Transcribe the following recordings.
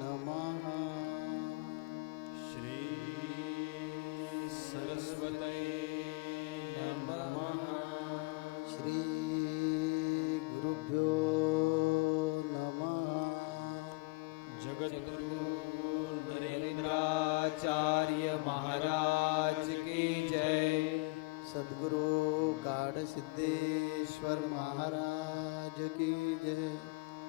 नमः. श्री सरस्वतये नमः. श्री गुरुभ्यो नमः. जगद्गुरु नरेंद्राचार्य महाराज की जय. सद्गुरु गाढ सिद्धेश्वर महाराज की जय.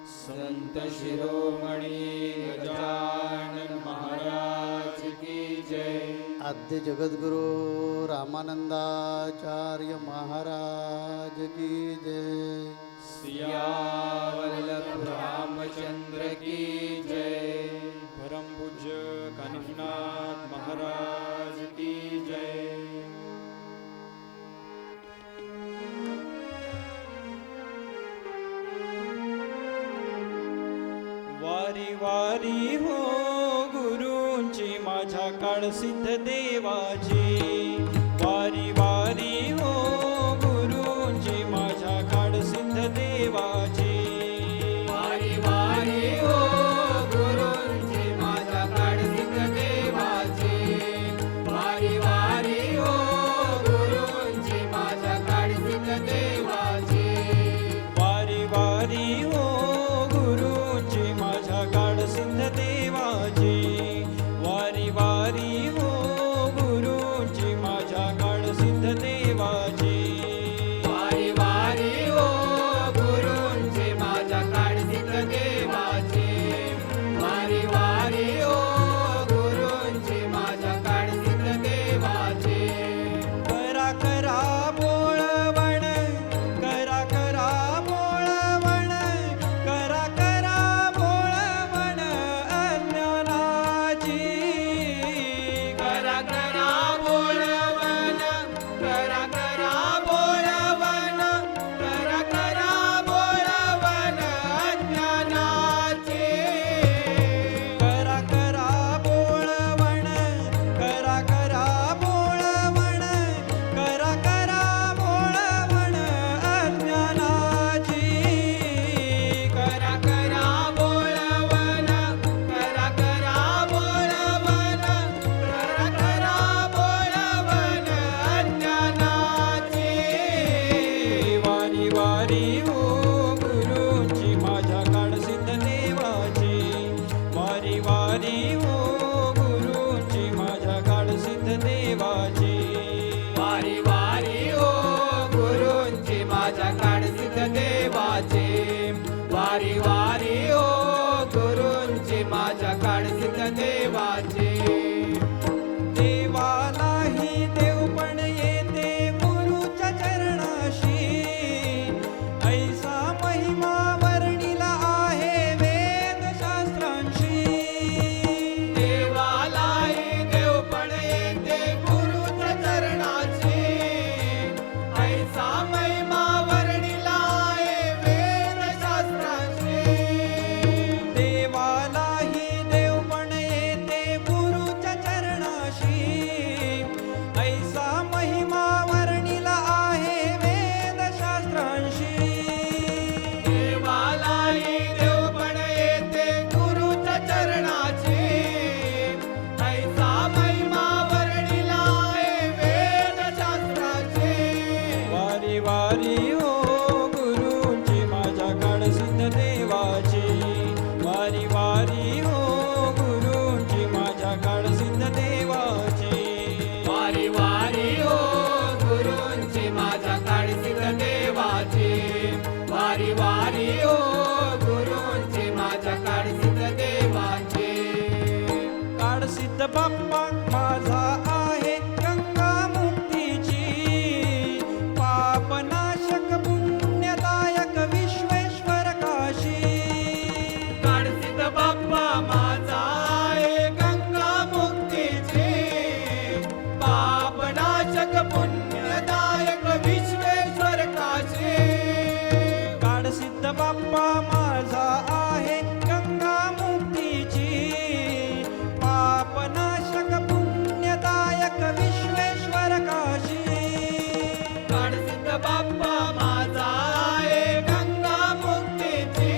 संत शिरोमणी गजानन महाराज की जय. आद्य जगद्गुरु रामानंदाचार्य महाराज की जय. सियावल्लभ रामचंद्र की जय. परम पूज्य कानिफनाथ महाराज की जय. वारी वारी हो गुरूंची माझ्या काळसिद्ध देवाची. वारी वारी हो गुरूंची माझ्या काळसिद्ध देवाची. वारी वारी हो गुरूंची माझ्या काळसिद्ध देवाची. वारी वारी हो गुरूंची माझ्या काळसिद्ध देवाची. वारी वारी हो गुरूंची माझ्या काळसिद्ध देवाची. वारी वारी हो गुरूंची माझ्या काळसिद्ध देवाची. वारी वारी हो गुरूंची माझ्या काळसिद्ध देवाची. वारी वारी हो गुरूंची माझ्या काळसिद्ध देवाची. करा करा बोळवण, करा करा बोळवण, करा करा बोळवण अज्ञानाची. करा करा बोळवण, करा करा बोळवण, करा करा बोळवण अज्ञानाचे. करा करा बोळवण, करा करा बोळवण, करा करा बोळवण अज्ञानाची. करा करा बोळवण, करा करा बोळवण, करा करा बोळवण अज्ञानाचे. वारी वारी हो गुरूंची माझ्या काळसिद्ध देवाची. वारी वारी हो गुरूंची माझ्या काळसिद्ध देवाची. वारी वारी हो गुरूंची माझ्या काळसिद्ध देवाचे. वारी वारी हो गुरूंची माझ्या काळसिद्ध देवाचे. देवालाही देवपण येते गुरुच्या चरणाशी. ऐसा महिमा वर्णिला आहे वेदशास्त्रांशी. देवालाही देवपण येते गुरुच्या चरणाची. ऐसा महिमा वर्णिला आहे वेदशास्त्राची. देवालाही देवपण येते गुरुच्या चरणाशी. ऐसा महिमा वर्णिला आहे वेदशास्त्रांशी. देवालाही देवपण येते गुरुच्या चरणाची. ऐसा महिमा वर्णिला आहे वेदशास्त्राची. वारी वारी हो गुरूंची माझ्या काळसिद्ध देवाची. वारी वारी हो गुरूंची माझ्या काळसिद्ध देवाची. वारी वारी हो गुरूंची माझ्या काळसिद्ध देवाची. वारी वारी हो गुरूंची माझ्या काळसिद्ध देवाची. काळसिद्ध बाप्पा माझा आहे गंगा मुक्तीची. पापनाशक पुण्यदायक विश्वेश्वर काशी. काळसिद्ध बाप्पा माझा आहे गंगा मुक्तीची. पापनाशक पुण्यदायक विश्वेश्वर काशी. काळसिद्ध बाप्पा माझा आहे गंगा मुक्तीची. पापनाशक पुण्यदायक विश्वेश्वर काशी. काळसिद्ध बाप्पा माझा आहे गंगा मुक्तीची.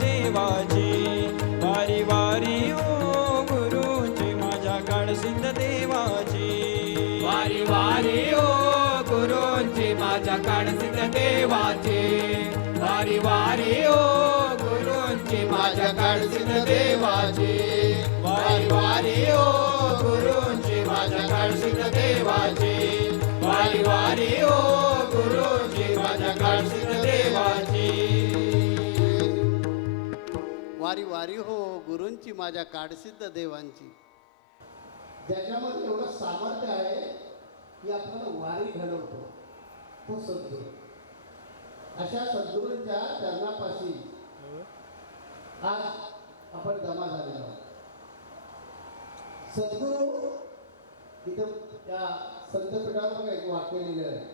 देवाची वारी वारी ओ गुरुची माझ्या काळसिद्ध देवाची वारी वारी ओ गुरुंची माझ्या काळसिद्ध देवाची वारी वारी ओ गुरुंची माझ्या काळसिद्ध देवाची वारी वारी ओ गुरुंची माझ्या काळसिद्ध देवाची वारी वारी ओ गुरुंची माझ्या काळसिद्ध देवाची वारी वारी हो गुरूंची माझ्या काडसिद्ध देवांची. त्याच्यामध्ये एवढं सामर्थ्य आहे की आपल्याला वारी घडवतो तो सद्गुरू. अशा सद्गुरूंच्या चरणापाशी आज आपण जमा झालेलो आहोत. सद्गुरू तिथं त्या संतपीठावर बघा एक वाक्य लिहिलं आहे.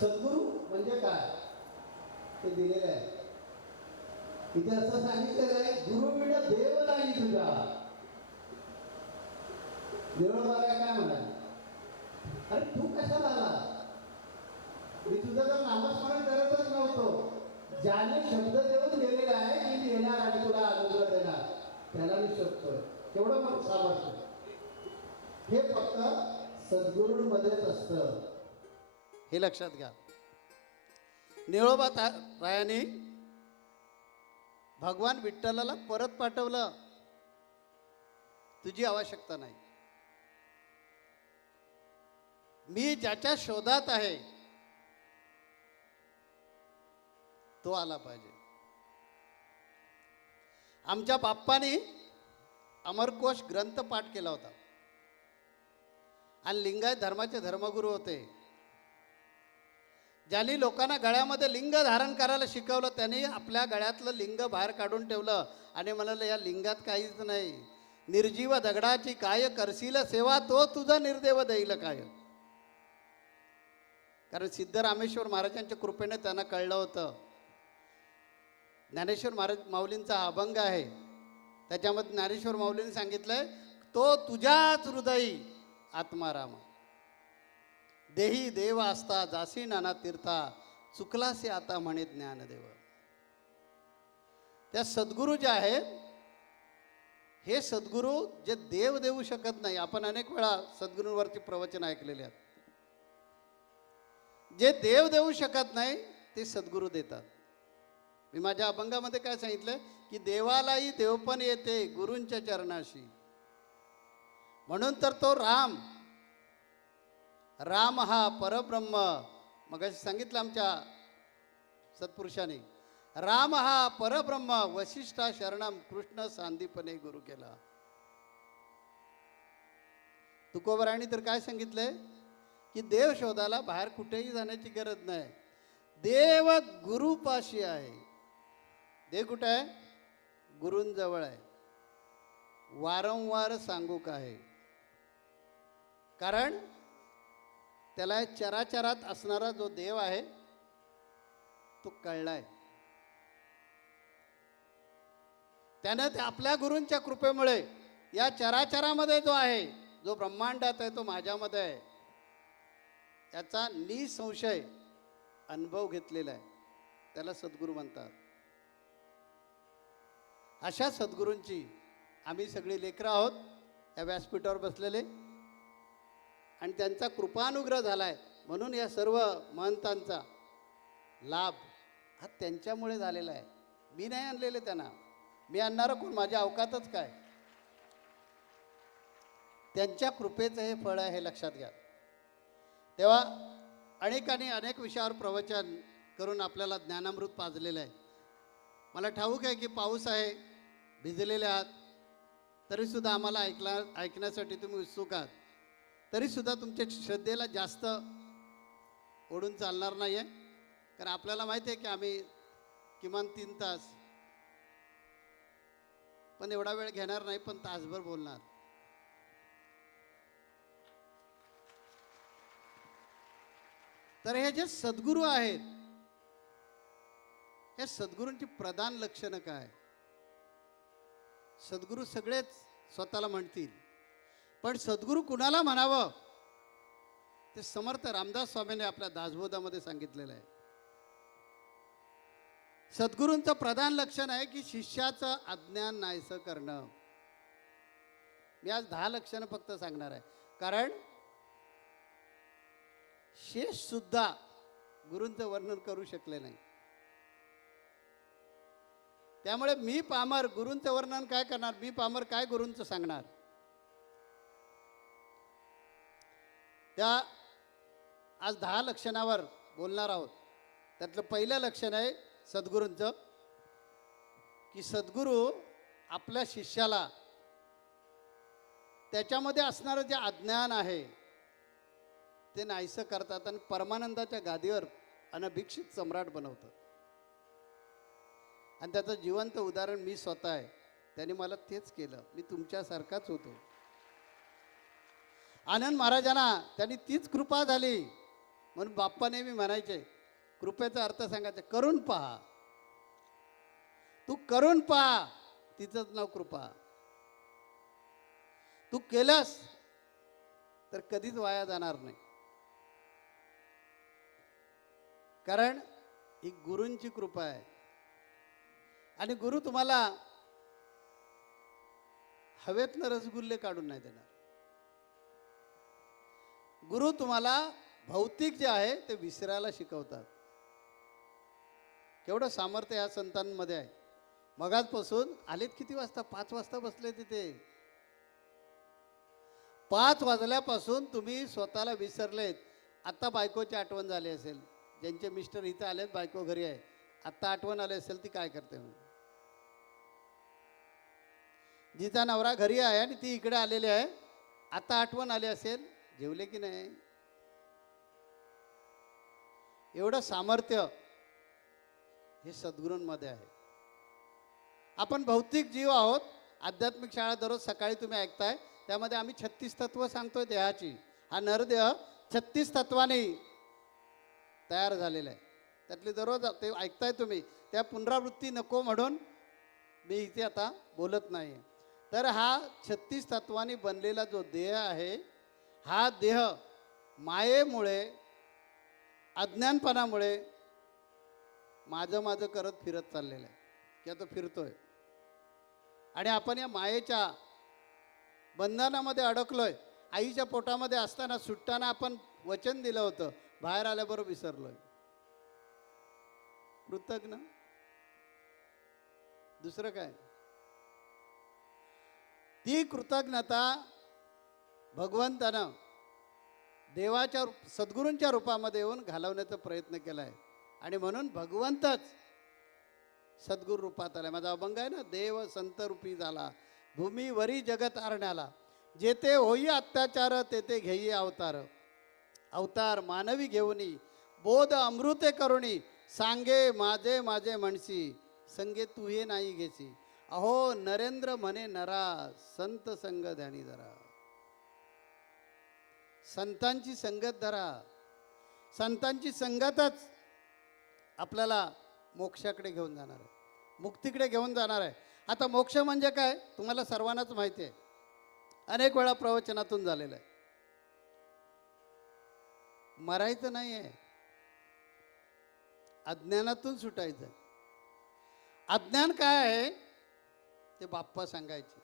सद्गुरू म्हणजे काय ते दिलेलं आहे. इथे असं सांगितलेलं आहे, गुरु विण देव नाही तुझा. देवळबाला काय म्हणाले, अरे तू कशाला आला, मी तुझं तर नामस्मरण करतच नव्हतो. ज्याने शब्द देऊन गेलेला आहे की मी येणार आणि तुला अनुग्रह देणार, त्याला मी शोधतोय. केवढं मग सामर्थ्य. हे फक्त सद्गुरूंमध्येच असतं, हे लक्षात घ्या. निळोबा रायाने भगवान विठ्ठलाला परत पाठवलं, तुझी आवश्यकता नाही. मी ज्याच्या शोधात आहे तो आला पाहिजे. आमच्या बाप्पाने अमरकोश ग्रंथ पाठ केला होता आणि लिंगायत धर्माचे धर्मगुरू होते. ज्यांनी लोकांना गळ्यामध्ये लिंग धारण करायला शिकवलं त्यांनी आपल्या गळ्यातलं लिंग बाहेर काढून ठेवलं आणि म्हणाले, या लिंगात काहीच नाही. निर्जीव दगडाची काय करशील सेवा, तो तुझा निर्देव देईल काय. कारण सिद्धरामेश्वर महाराजांच्या कृपेने त्यांना कळलं होतं. ज्ञानेश्वर महाराज माऊलींचा हा अभंग आहे, त्याच्यामध्ये ज्ञानेश्वर माऊलींनी सांगितलंय, तो तुझ्याच हृदयी आत्माराम देही देव असता जासी नाना तीर्था चुकलासे आता म्हणे ज्ञानदेव. त्या सद्गुरू जे आहेत, हे सद्गुरू जे देव देऊ शकत नाही. आपण अनेक वेळा सद्गुरूंवरती प्रवचन ऐकलेले आहेत. जे देव देऊ शकत नाही ते सद्गुरू देतात. मी माझ्या अभंगामध्ये काय सांगितलं की देवालाही देवपण येते गुरूंच्या चरणाशी. म्हणून तर तो राम हा परब्रह्म, मग सांगितलं आमच्या सत्पुरुषांनी, राम हा परब्रह्म वशिष्ठा शरणम कृष्ण सांदीपणे गुरु केला. तुकोबरायांनी तर काय सांगितलंय की देव शोधायला बाहेर कुठेही जाण्याची गरज नाही. देव गुरुपाशी आहे. देव कुठे आहे? गुरूंजवळ आहे. वारंवार सांगू का आहे, कारण त्याला चराचरात असणारा जो देव आहे तो कळलाय. त्यानं ते आपल्या गुरूंच्या कृपेमुळे या चराचरामध्ये जो आहे, जो ब्रह्मांडात आहे, तो माझ्यामध्ये आहे, त्याचा निसंशय अनुभव घेतलेला आहे. त्याला सद्गुरू म्हणतात. अशा सद्गुरूंची आम्ही सगळी लेकरं आहोत या व्यासपीठावर बसलेले, आणि त्यांचा कृपानुग्रह झालाय. म्हणून या सर्व महंतांचा लाभ हा त्यांच्यामुळे झालेला आहे. मी नाही आणलेले त्यांना. मी आणणारं कोण? माझ्या अवकातच काय. त्यांच्या कृपेचं हे फळ आहे, हे लक्षात घ्या. तेव्हा अनेकांनी अनेक विषयावर प्रवचन करून आपल्याला ज्ञानामृत पाजलेलं आहे. मला ठाऊक आहे की पाऊस आहे, भिजलेले आहात, तरीसुद्धा आम्हाला ऐकण्यासाठी तुम्ही उत्सुक आहात. तरीसुद्धा तुमच्या श्रद्धेला जास्त ओढून चालणार नाही आहे, कारण आपल्याला माहिती आहे की आम्ही किमान 3 तास, पण एवढा वेळ घेणार नाही, पण तासभर बोलणार. तर हे जे सद्गुरू आहेत, हे सद्गुरूंची प्रधान लक्षणं काय? सद्गुरू सगळेच स्वतःला म्हणतील, पण सद्गुरू कुणाला म्हणावं ते समर्थ रामदास स्वामींनी आपल्या दासबोधामध्ये सांगितलेलं आहे. सद्गुरूंचं प्रधान लक्षण आहे की शिष्याचं अज्ञान नाहीसं करणं. मी आज 10 लक्षणं फक्त सांगणार आहे, कारण शेष सुद्धा गुरूंचं वर्णन करू शकले नाही. त्यामुळे मी पामर गुरूंचं वर्णन काय करणार, मी पामर काय गुरूंचं सांगणार. त्या आज 10 लक्षणावर बोलणार आहोत. त्यातलं पहिलं लक्षण आहे सद्गुरूंचं, की सद्गुरू आपल्या शिष्याला त्याच्यामध्ये असणारं जे अज्ञान आहे ते नाहीसं करतात आणि परमानंदाच्या गादीवर अनभिक्षित सम्राट बनवतात. आणि त्याचं जिवंत उदाहरण मी स्वतः आहे. त्यांनी मला तेच केलं. मी तुमच्यासारखाच होतो. आनंद महाराजांना त्यांनी तीच कृपा झाली. म्हणून बाप्पा नेहमी म्हणायचे, कृपेचा अर्थ सांगायचा, करून पहा. तू करून पहा, तिचंच नाव कृपा. तू केलंस तर कधीच वाया जाणार नाही. कारण ही गुरूंची कृपा आहे. आणि गुरु तुम्हाला हवेतनं रसगुल्ले काढून नाही देणार. गुरु तुम्हाला भौतिक जे आहे ते विसरायला शिकवतात. केवढं सामर्थ्य या संतांमध्ये आहे. मगाचपासून आलेत किती वाजता? 5 वाजता बसले तिथे. 5 वाजल्यापासून तुम्ही स्वतःला विसरलेत. आता बायकोची आठवण झाली असेल. ज्यांचे मिस्टर इथं आलेत, बायको घरी आहे, आता आठवण आली असेल ती काय करते. जिचा नवरा घरी आहे आणि ती इकडे आलेली आहे, आता आठवण आली असेल, जेवले की नाही. एवढं सामर्थ्य हे सद्गुरूंमध्ये आहे. आपण भौतिक जीव आहोत. आध्यात्मिक शाळा दररोज सकाळी तुम्ही ऐकताय, त्यामध्ये आम्ही 36 तत्व सांगतोय देहाची. हा नरदेह 36 तत्वांनी तयार झालेला आहे. त्यातली दररोज ते ऐकताय तुम्ही. त्या पुनरावृत्ती नको म्हणून मी इथे आता बोलत नाही. तर हा 36 तत्वांनी बनलेला जो देह आहे, हा देह मायेमुळे, अज्ञानपणामुळे माझं करत फिरत चाललेलं आहे, की आता फिरतोय. आणि आपण या मायेच्या बंधनामध्ये अडकलोय. आईच्या पोटामध्ये असताना सुटताना आपण वचन दिलं होतं, बाहेर आल्याबरोबर विसरलोय. कृतज्ञ दुसरं काय. ती कृतज्ञता भगवंतानं देवाच्या सद्गुरूंच्या रूपामध्ये येऊन घालवण्याचा प्रयत्न केला आहे. आणि म्हणून भगवंतच सद्गुरू रूपात आला. माझा अभंग आहे ना, देव संत रूपी झाला, भूमीवरी जगत आरण्याला, जेथे होई अत्याचार तेथे घेई अवतार. अवतार मानवी घेऊनी, बोध अमृते करुणी, सांगे माझे माझे म्हणसी, संगे तू हे नाही घेसी. अहो नरेंद्र म्हणे नरा, संत संग ध्यानी धरा. संतांची संगत धरा. संतांची संगतच आपल्याला मोक्षाकडे घेऊन जाणार आहे, मुक्तीकडे घेऊन जाणार आहे. आता मोक्ष म्हणजे काय तुम्हाला सर्वांनाच माहिती आहे. अनेक वेळा प्रवचनातून झालेलं आहे. मरायचं नाही आहे, अज्ञानातून सुटायचं. अज्ञान काय आहे ते बाप्पा सांगायचे.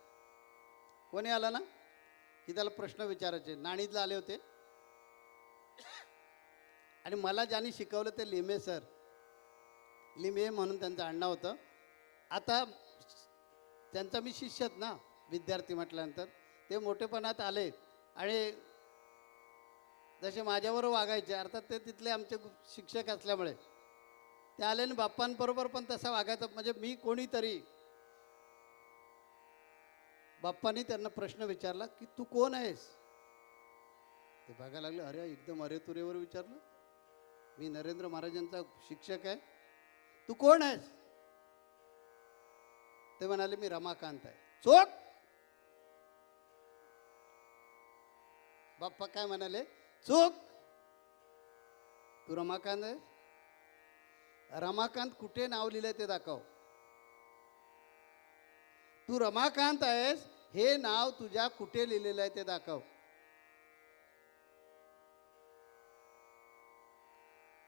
कोणी आला ना की त्याला प्रश्न विचारायचे. नाणीतला आले होते आणि मला ज्यांनी शिकवलं ते लिमे सर, लिमे म्हणून त्यांचं आडनाव होतं. आता त्यांचा मी शिष्यच ना, विद्यार्थी म्हटल्यानंतर ते मोठेपणात आले आणि जसे माझ्याबरोबर वागायचे, अर्थात ते तिथले आमचे शिक्षक असल्यामुळे ते आले आणि बाप्पांबरोबर पण तसा वागायचा. म्हणजे मी कोणीतरी, बाप्पांनी त्यांना प्रश्न विचारला की तू कोण आहेस. ते बघायला लागले, अरे एकदम अरे तुरेवर विचारलं. मी नरेंद्र महाराजांचा शिक्षक आहे, तू कोण आहेस. ते म्हणाले मी रमाकांत आहे. चोक. बाप्पा काय म्हणाले, चोक, तू रमाकांत आहेस. रमाकांत कुठे नाव लिहिलंय ते दाखव. तू रमाकांत आहेस हे नाव तुझ्या कुठे लिहिलेलं आहे ते दाखव.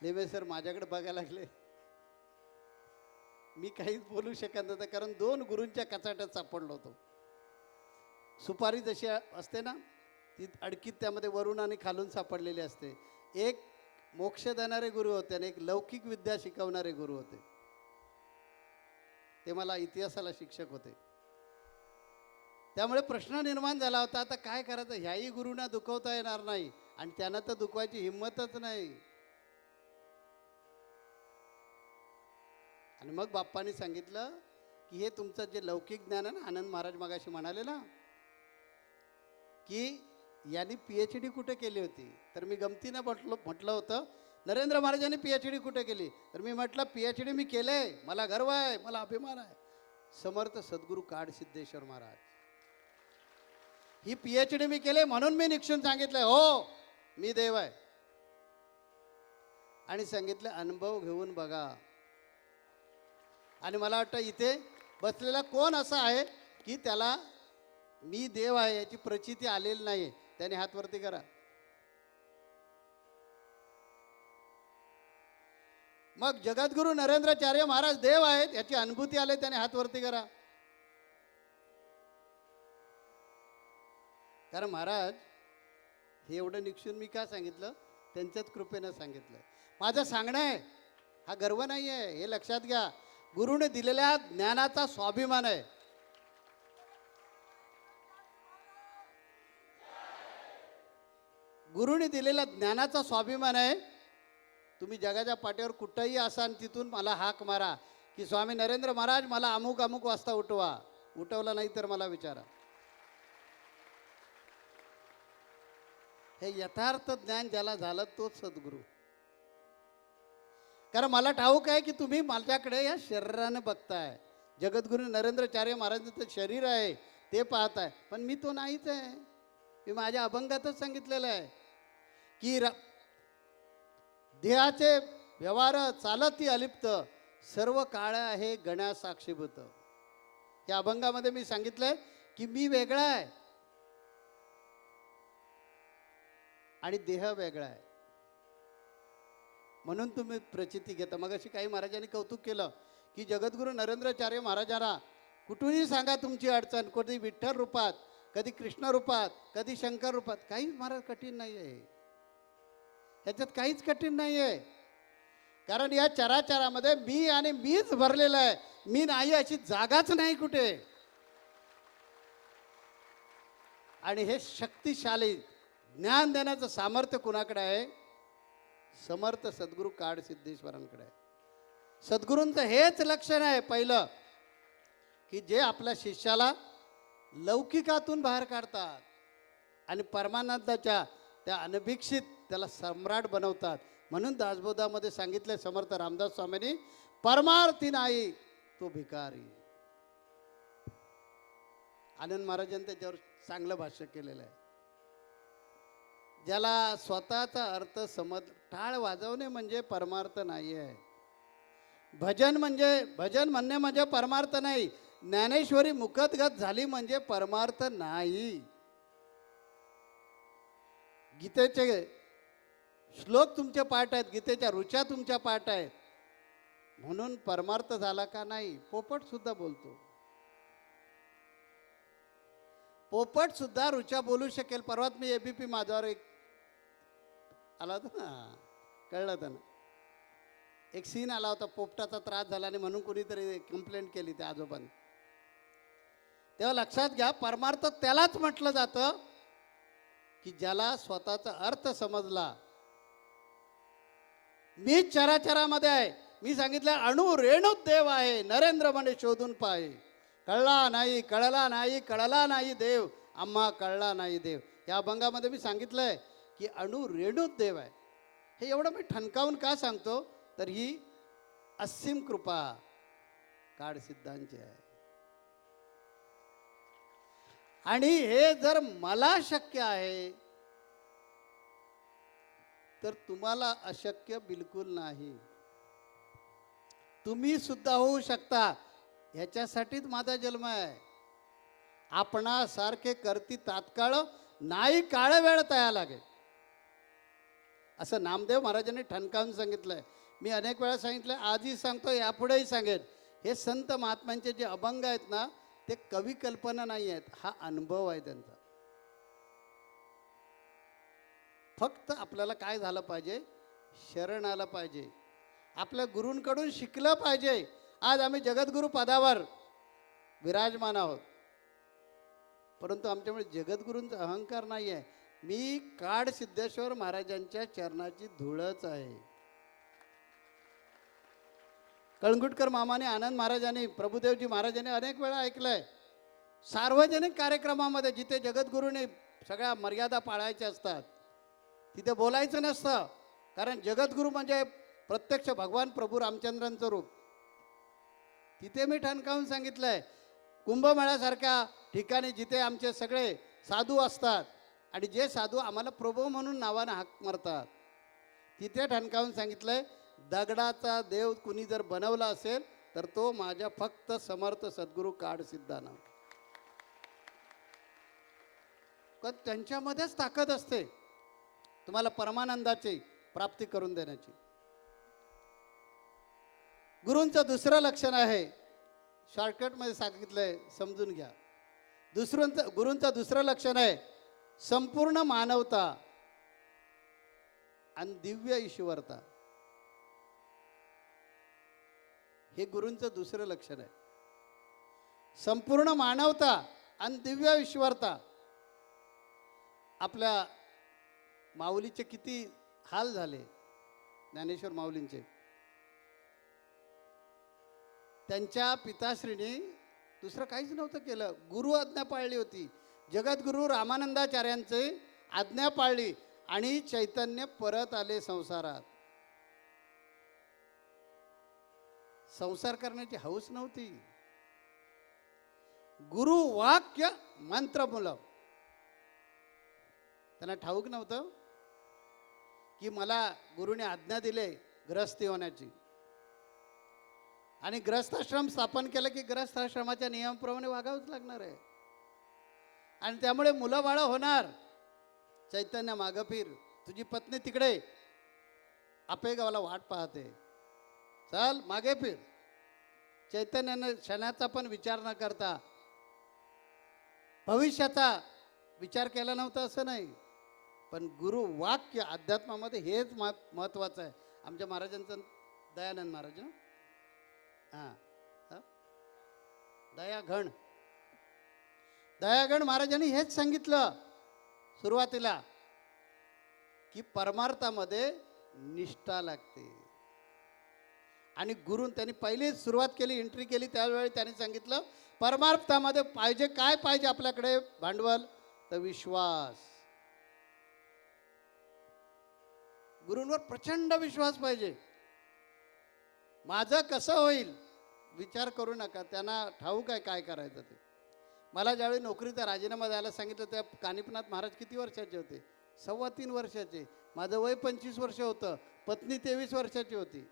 लेमे सर माझ्याकडे बघायला लागले. मी काहीच बोलू शकत नव्हतं, कारण 2 गुरूंच्या कचाट्यात सापडलो होतो. सुपारी जशी असते ना, ती अडकीत त्यामध्ये वरून आणि खालून सापडलेली असते. एक मोक्ष देणारे गुरु होते आणि एक लौकिक विद्या शिकवणारे गुरु होते. ते मला इतिहासाला शिक्षक होते. त्यामुळे प्रश्न निर्माण झाला होता, आता काय करायचं. ह्याही गुरुंना दुखवता येणार नाही आणि त्यांना तर दुखवायची हिंमतच नाही. आणि मग बाप्पांनी सांगितलं की हे तुमचं जे लौकिक ज्ञान आहे ना, आनंद महाराज मगाशी म्हणाले ना की यांनी PhD कुठे केली होती, तर मी गमतीनं म्हटलं होतं नरेंद्र महाराजांनी PhD कुठे केली, तर मी म्हटलं PhD मी केले, मला गर्व आहे, मला अभिमान आहे. समर्थ सद्गुरू काड सिद्धेश्वर महाराज ही PhD मी केले म्हणून मी निक्षून सांगितलंय हो मी देव आहे. आणि सांगितलं अनुभव घेऊन बघा. आणि मला वाटतं इथे बसलेला कोण असा आहे की त्याला मी देव आहे याची प्रचिती आलेली नाही, त्याने हात वरती करा. मग जगद्गुरु नरेंद्राचार्य महाराज देव आहेत याची अनुभूती आले, त्याने हात वरती करा. कारण महाराज हे एवढं निक्षून मी का सांगितलं, त्यांच्याच कृपेनं सांगितलं. माझं सांगणं आहे, हा गर्व नाही आहे, हे लक्षात घ्या. गुरुने दिलेल्या ज्ञानाचा स्वाभिमान आहे. गुरुने दिलेल्या ज्ञानाचा स्वाभिमान आहे. तुम्ही जगाच्या पाठीवर कुठंही असा आणि तिथून मला हाक मारा की स्वामी नरेंद्र महाराज मला अमुक अमुक वाजता उठवा. उठवला नाही तर मला विचारा. हे यथार्थ ज्ञान ज्याला झालं तोच सद्गुरू. कारण मला ठाऊक आहे की तुम्ही माझ्याकडे या शरीराने बघताय. जगद्गुरु नरेंद्राचार्य महाराजांचं शरीर आहे ते पाहताय, पण मी तो नाहीच आहे. मी माझ्या अभंगातच सांगितलेलं आहे की देहाचे व्यवहार चालती अलिप्त, सर्व काळ आहे गण्या साक्षीभूत. या अभंगामध्ये मी सांगितलंय की मी वेगळा आहे आणि देह वेगळा आहे, म्हणून तुम्ही प्रचिती घेता. मग अशी काही महाराजांनी कौतुक केलं की जगद्गुरु नरेंद्राचार्य महाराजांना कुठूनही सांगा तुमची अडचण, कधी विठ्ठल रूपात, कधी कृष्ण रूपात, कधी शंकर रूपात, काहीच महाराज कठीण नाही आहे. ह्याच्यात काहीच कठीण नाही आहे. कारण या चराचरामध्ये मी आणि मीच भरलेलं आहे. मी नाही अशी जागाच नाही कुठे. आणि हे शक्तिशाली ज्ञान देण्याचं सामर्थ्य कुणाकडे आहे? समर्थ सद्गुरू काड सिद्धेश्वरांकडे आहे. सद्गुरूंचं हेच लक्षण आहे पहिलं की जे आपल्या शिष्याला लौकिकातून बाहेर काढतात आणि परमानंदाच्या त्या अनभिक्षित त्याला सम्राट बनवतात. म्हणून दासबोधामध्ये सांगितले समर्थ रामदास स्वामींनी, परमार्थी नाही तो भिकारी. आनंद महाराजांनी त्याच्यावर चांगलं भाष्य केलेलं आहे. ज्याला स्वतःचा अर्थ समज, टाळ वाजवणे म्हणजे परमार्थ नाही आहे. भजन म्हणणे म्हणजे परमार्थ नाही. ज्ञानेश्वरी मुखतगत झाली म्हणजे परमार्थ नाही. गीतेचे श्लोक तुमचे पाठ आहेत, गीतेच्या ऋचा तुमच्या पाठ आहेत, म्हणून परमार्थ झाला का नाही? पोपट सुद्धा बोलतो. पोपट सुद्धा ऋचा बोलू शकेल. परवाच मी ABP माझ्यावर एक आला होता ना, कळलं होतं ना, एक सीन आला होता. पोपटाचा त्रास झाला आणि म्हणून कुणीतरी कंप्लेंट केली त्या आजोबांनी. तेव्हा लक्षात घ्या, परमार्थ त्यालाच म्हटलं जातं की ज्याला स्वतःचा अर्थ समजला. मी चराचरामध्ये आहे. मी सांगितलं अणु रेणूत देव आहे, नरेंद्र म्हणे शोधून पाहे. कळला नाही, कळला नाही, कळला नाही देव, आम्हा कळला नाही देव. या अभंगामध्ये मी सांगितलंय की अणु रेणूत देव आहे. हे एवढं मी ठणकावून का सांगतो, तर ही असीम कृपा काड सिद्धांची आहे. आणि हे जर मला शक्य आहे तर तुम्हाला अशक्य बिलकुल नाही. तुम्ही सुद्धा होऊ शकता. ह्याच्यासाठीच माझा जन्म आहे. आपणासारखे करती तात्काळ नाही, काळ वेळ तया लागेल, असं नामदेव महाराजांनी ठणकावून सांगितलंय. मी अनेक वेळा सांगितलं, आजही सांगतो, यापुढेही सांगेन हे संत महात्म्यांचे जे अभंग आहेत ना, ते कवी कल्पना नाही आहेत, हा अनुभव आहे त्यांचा. फक्त आपल्याला काय झालं पाहिजे, शरण आलं पाहिजे, आपल्या गुरूंकडून शिकलं पाहिजे. आज आम्ही जगद्गुरू पदावर विराजमान आहोत, परंतु आमच्यामुळे जगद्गुरूंचा अहंकार नाही आहे. मी काड सिद्धेश्वर महाराजांच्या चरणाची धूळच आहे. कळंगुटकर मामाने, आनंद महाराजांनी, प्रभुदेवजी महाराजांनी अनेक वेळा ऐकलंय, सार्वजनिक कार्यक्रमामध्ये जिथे जगद्गुरूने सगळ्या मर्यादा पाळायच्या असतात तिथे बोलायचं नसतं, कारण जगद्गुरू म्हणजे प्रत्यक्ष भगवान प्रभू रामचंद्रांचं रूप. तिथे मी ठणकावून सांगितलंय, कुंभमेळ्यासारख्या ठिकाणी जिथे आमचे सगळे साधू असतात आणि जे साधू आम्हाला प्रभू म्हणून नावानं हाक मारतात, तिथे ठणकावून सांगितलंय, दगडाचा देव कुणी जर बनवला असेल तर तो माझ्या फक्त समर्थ सद्गुरू काड सिद्धांना. त्यांच्यामध्येच ताकद असते तुम्हाला परमानंदाची प्राप्ती करून देण्याची. गुरूंचं दुसरं लक्षण आहे, शॉर्टकटमध्ये सांगितलंय, समजून घ्या. गुरूंचं दुसरं लक्षण आहे संपूर्ण मानवता आणि दिव्य ईश्वरता. हे गुरूंचं दुसरं लक्षण आहे, संपूर्ण मानवता आणि दिव्य ईश्वरता. आपल्या माऊलीचे किती हाल झाले, ज्ञानेश्वर माऊलींचे. त्यांच्या पिताश्रीने दुसरं काहीच नव्हतं केलं, गुरु आज्ञा पाळली होती. जगद्गुरू रामानंदाचार्यांचे आज्ञा पाळली आणि चैतन्य परत आले संसारात. संसार करण्याची हौस नव्हती. गुरु वाक्य मंत्रमूलक. त्यांना ठाऊक नव्हतं की मला गुरुने आज्ञा दिले ग्रहस्थी होण्याची, आणि ग्रहस्थाश्रम स्थापन केलं की ग्रहस्थाश्रमाच्या नियमाप्रमाणे वागावंच लागणार आहे, आणि त्यामुळे मुलं बाळं होणार. चैतन्य मागं फिर, तुझी पत्नी तिकडे आपेगावाला वाट पाहते, चल मागे फिर. चैतन्यानं क्षणाचा पण विचार न करता भविष्याचा विचार केला नव्हता असं नाही, पण गुरु वाक्य अध्यात्मामध्ये हेच महत्वाचं आहे. आमच्या महाराजांचं दयानंद महाराज ना, दयागण महाराजांनी हेच सांगितलं सुरुवातीला, की परमार्थामध्ये निष्ठा लागते. आणि गुरून त्यांनी पहिली सुरुवात केली, एंट्री केली, त्यावेळी त्यांनी सांगितलं परमार्थामध्ये पाहिजे काय, पाहिजे आपल्याकडे भांडवल, तर विश्वास. गुरूंवर प्रचंड विश्वास पाहिजे. माझं कसं होईल विचार करू नका, त्यांना ठाऊक आहे काय करायचं ते. मला ज्यावेळी नोकरीचा राजीनामा द्यायला सांगितलं त्या कानिपनाथ महाराज किती वर्षाचे होते, 3.25 वर्षाचे. माझं वय 25 वर्ष होतं, पत्नी 23 वर्षाची होती.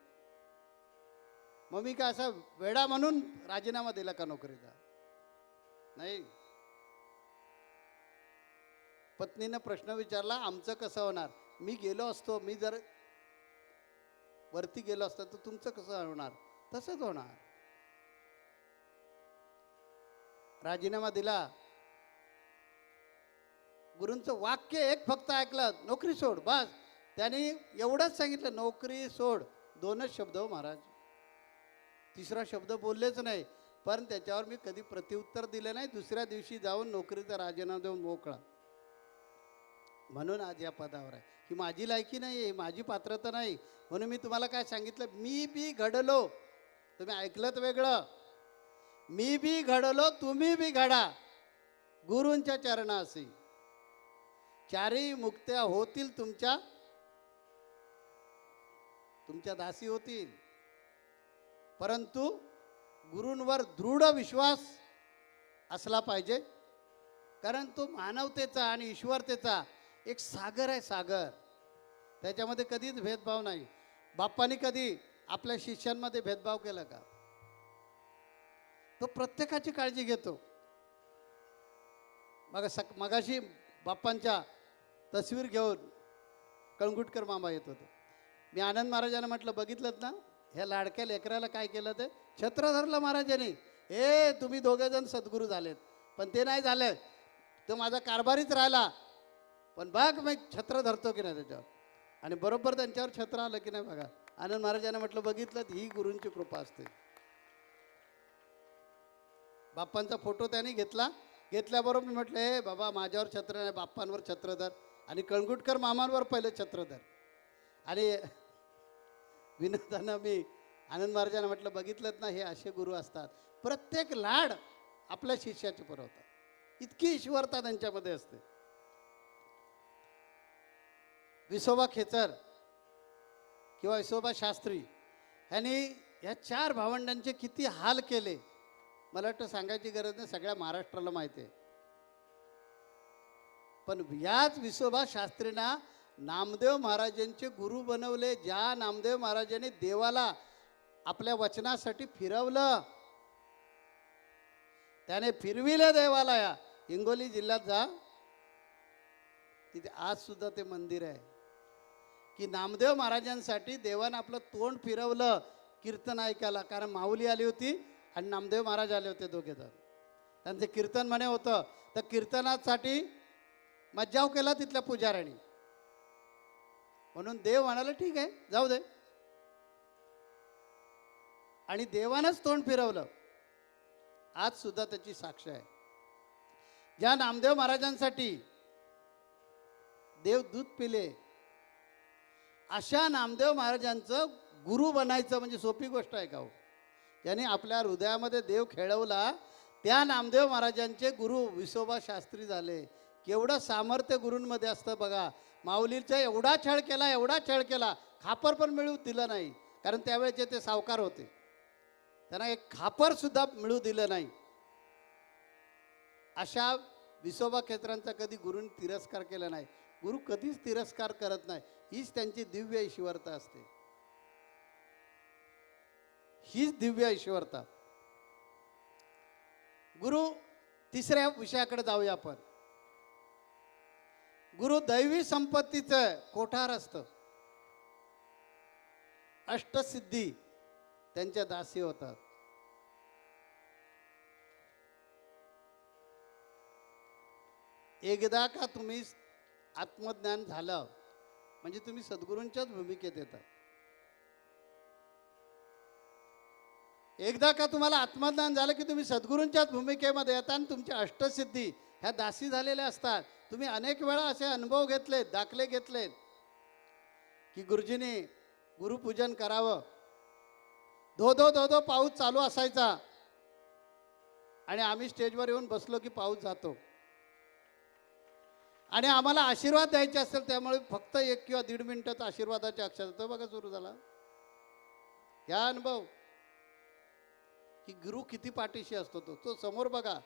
मग मी काय असा वेडा म्हणून राजीनामा दिला का नोकरीचा? नाही. पत्नीनं प्रश्न विचारला, आमचं कसं होणार? मी गेलो असतो, मी जर वरती गेलो असतो तर तुमचं कसं होणार? तसंच होणार. राजीनामा दिला. गुरूंचं वाक्य एक फक्त ऐकलं, नोकरी सोड, बस. त्यांनी एवढंच सांगितलं, नोकरी सोड. 2च शब्द हो महाराज, तिसरा शब्द बोललेच नाही. पण त्याच्यावर मी कधी प्रत्युत्तर दिलं नाही. दुसऱ्या दिवशी जाऊन नोकरीचा राजीनामा देऊन मोकळा. म्हणून आज या पदावर आहे. ही माझी लायकी नाही, ही माझी पात्रता नाही. म्हणून मी तुम्हाला काय सांगितलं, मी बी घडलो. तुम्ही ऐकलंत वेगळं. मी बी घडलो, तुम्ही बी घडा गुरूंच्या चरणाशी. चारही मुक्त्या होतील तुमच्या दासी होतील. परंतु गुरूंवर दृढ विश्वास असला पाहिजे, कारण तो मानवतेचा आणि ईश्वरतेचा एक सागर आहे. सागर, त्याच्यामध्ये कधीच भेदभाव नाही. बाप्पानी कधी आपल्या शिष्यांमध्ये भेदभाव केला का? तो प्रत्येकाची काळजी घेतो. मगाशी बाप्पांच्या तस्वीर घेऊन कळंगुटकर मामा येत होते. मी आनंद महाराजांना म्हटलं, बघितलं ना ह्या लाडक्या लेकराला काय केलं ते छत्र धरलं महाराजांनी. हे तुम्ही दोघे जण सद्गुरू झालेत, पण ते नाही झाले, तो माझा कारभारीच राहिला, पण बघ मी छत्र धरतो की नाही त्याच्यावर. आणि बरोबर त्यांच्यावर छत्र आलं की नाही बघा. आनंद महाराजांना म्हटलं बघितलं ही गुरूंची कृपा असते. बाप्पांचा फोटो त्यांनी घेतला, घेतल्याबरोबर मी म्हटलं हे बाबा माझ्यावर छत्र नाही, बाप्पांवर छत्र धर आणि कळंगुटकर मामांवर पहिले छत्र धर. आणि विनोदानं मी आनंद महाराजांना म्हटलं बघितलं ना हे असे गुरु असतात, प्रत्येक लाड आपल्या शिष्याचे पुरवतात, इतकी ईश्वरता त्यांच्यामध्ये असते. विसोबा खेचर किंवा विसोबा शास्त्री ह्यांनी ह्या 4 भावंडांचे किती हाल केले मला वाटतं सांगायची गरज नाही, सगळ्या महाराष्ट्राला माहिती आहे. पण याच विसोबा शास्त्रींना नामदेव महाराजांचे गुरु बनवले. ज्या नामदेव महाराजांनी देवाला आपल्या वचनासाठी फिरवलं, त्याने फिरविले देवाला. या हिंगोली जिल्ह्यात जा, तिथे आज सुद्धा ते मंदिर आहे की नामदेव महाराजांसाठी देवानं आपलं तोंड फिरवलं कीर्तन ऐकायला. कारण माऊली आली होती आणि नामदेव महाराज आले होते दोघे जण, त्यांचे कीर्तन म्हणे होतं. तर कीर्तनासाठी मज्जाव केला तिथल्या पुजाऱ्याने, म्हणून देव म्हणाला ठीक आहे जाऊ दे, आणि देवानंच तोंड फिरवलं. आज सुद्धा त्याची साक्ष आहे. ज्या नामदेव महाराजांसाठी देव दूध पिले, अशा नामदेव महाराजांचं गुरु बनायचं म्हणजे सोपी गोष्ट आहे का हो? ज्याने आपल्या हृदयामध्ये देव खेळवला त्या नामदेव महाराजांचे गुरु विसोबा शास्त्री झाले. केवढं सामर्थ्य गुरूंमध्ये असतं बघा. माऊलीचा एवढा छळ केला, एवढा छळ केला, खापर पण मिळू दिलं नाही. कारण त्यावेळेचे ते सावकार होते, त्यांना एक खापर सुद्धा मिळू दिलं नाही. अशा विसोबा खेचरांचा कधी गुरूंनी तिरस्कार केला नाही. गुरु कधीच तिरस्कार करत नाही. हीच त्यांची दिव्य ईश्वरता असते, हीच दिव्य ईश्वरता. गुरु तिसऱ्या विषयाकडे जाऊया आपण. गुरु दैवी संपत्तीचं कोठार असतं. अष्टसिद्धी त्यांच्या दासी होतात. एकदा का तुम्ही आत्मज्ञान झालं म्हणजे तुम्ही सद्गुरूंच्याच भूमिकेत येतात. एकदा का तुम्हाला आत्मज्ञान झालं की तुम्ही सद्गुरूंच्याच भूमिकेमध्ये येतात आणि तुमच्या अष्टसिद्धी ह्या दासी झालेल्या असतात. तुम्ही अनेक वेळा असे अनुभव घेतलेत, दाखले घेतलेत की गुरुजींनी गुरुपूजन करावं, धो धो धो धो पाऊस चालू असायचा आणि आम्ही स्टेजवर येऊन बसलो की पाऊस जातो. आणि आम्हाला आशीर्वाद द्यायचे असेल त्यामुळे फक्त 1 किंवा 1.5 मिनिटाचा आशीर्वादाचे अक्षर तो बघा सुरू झाला. ह्या अनुभव की गुरु किती पाठीशी असतो. तो समोर बघा,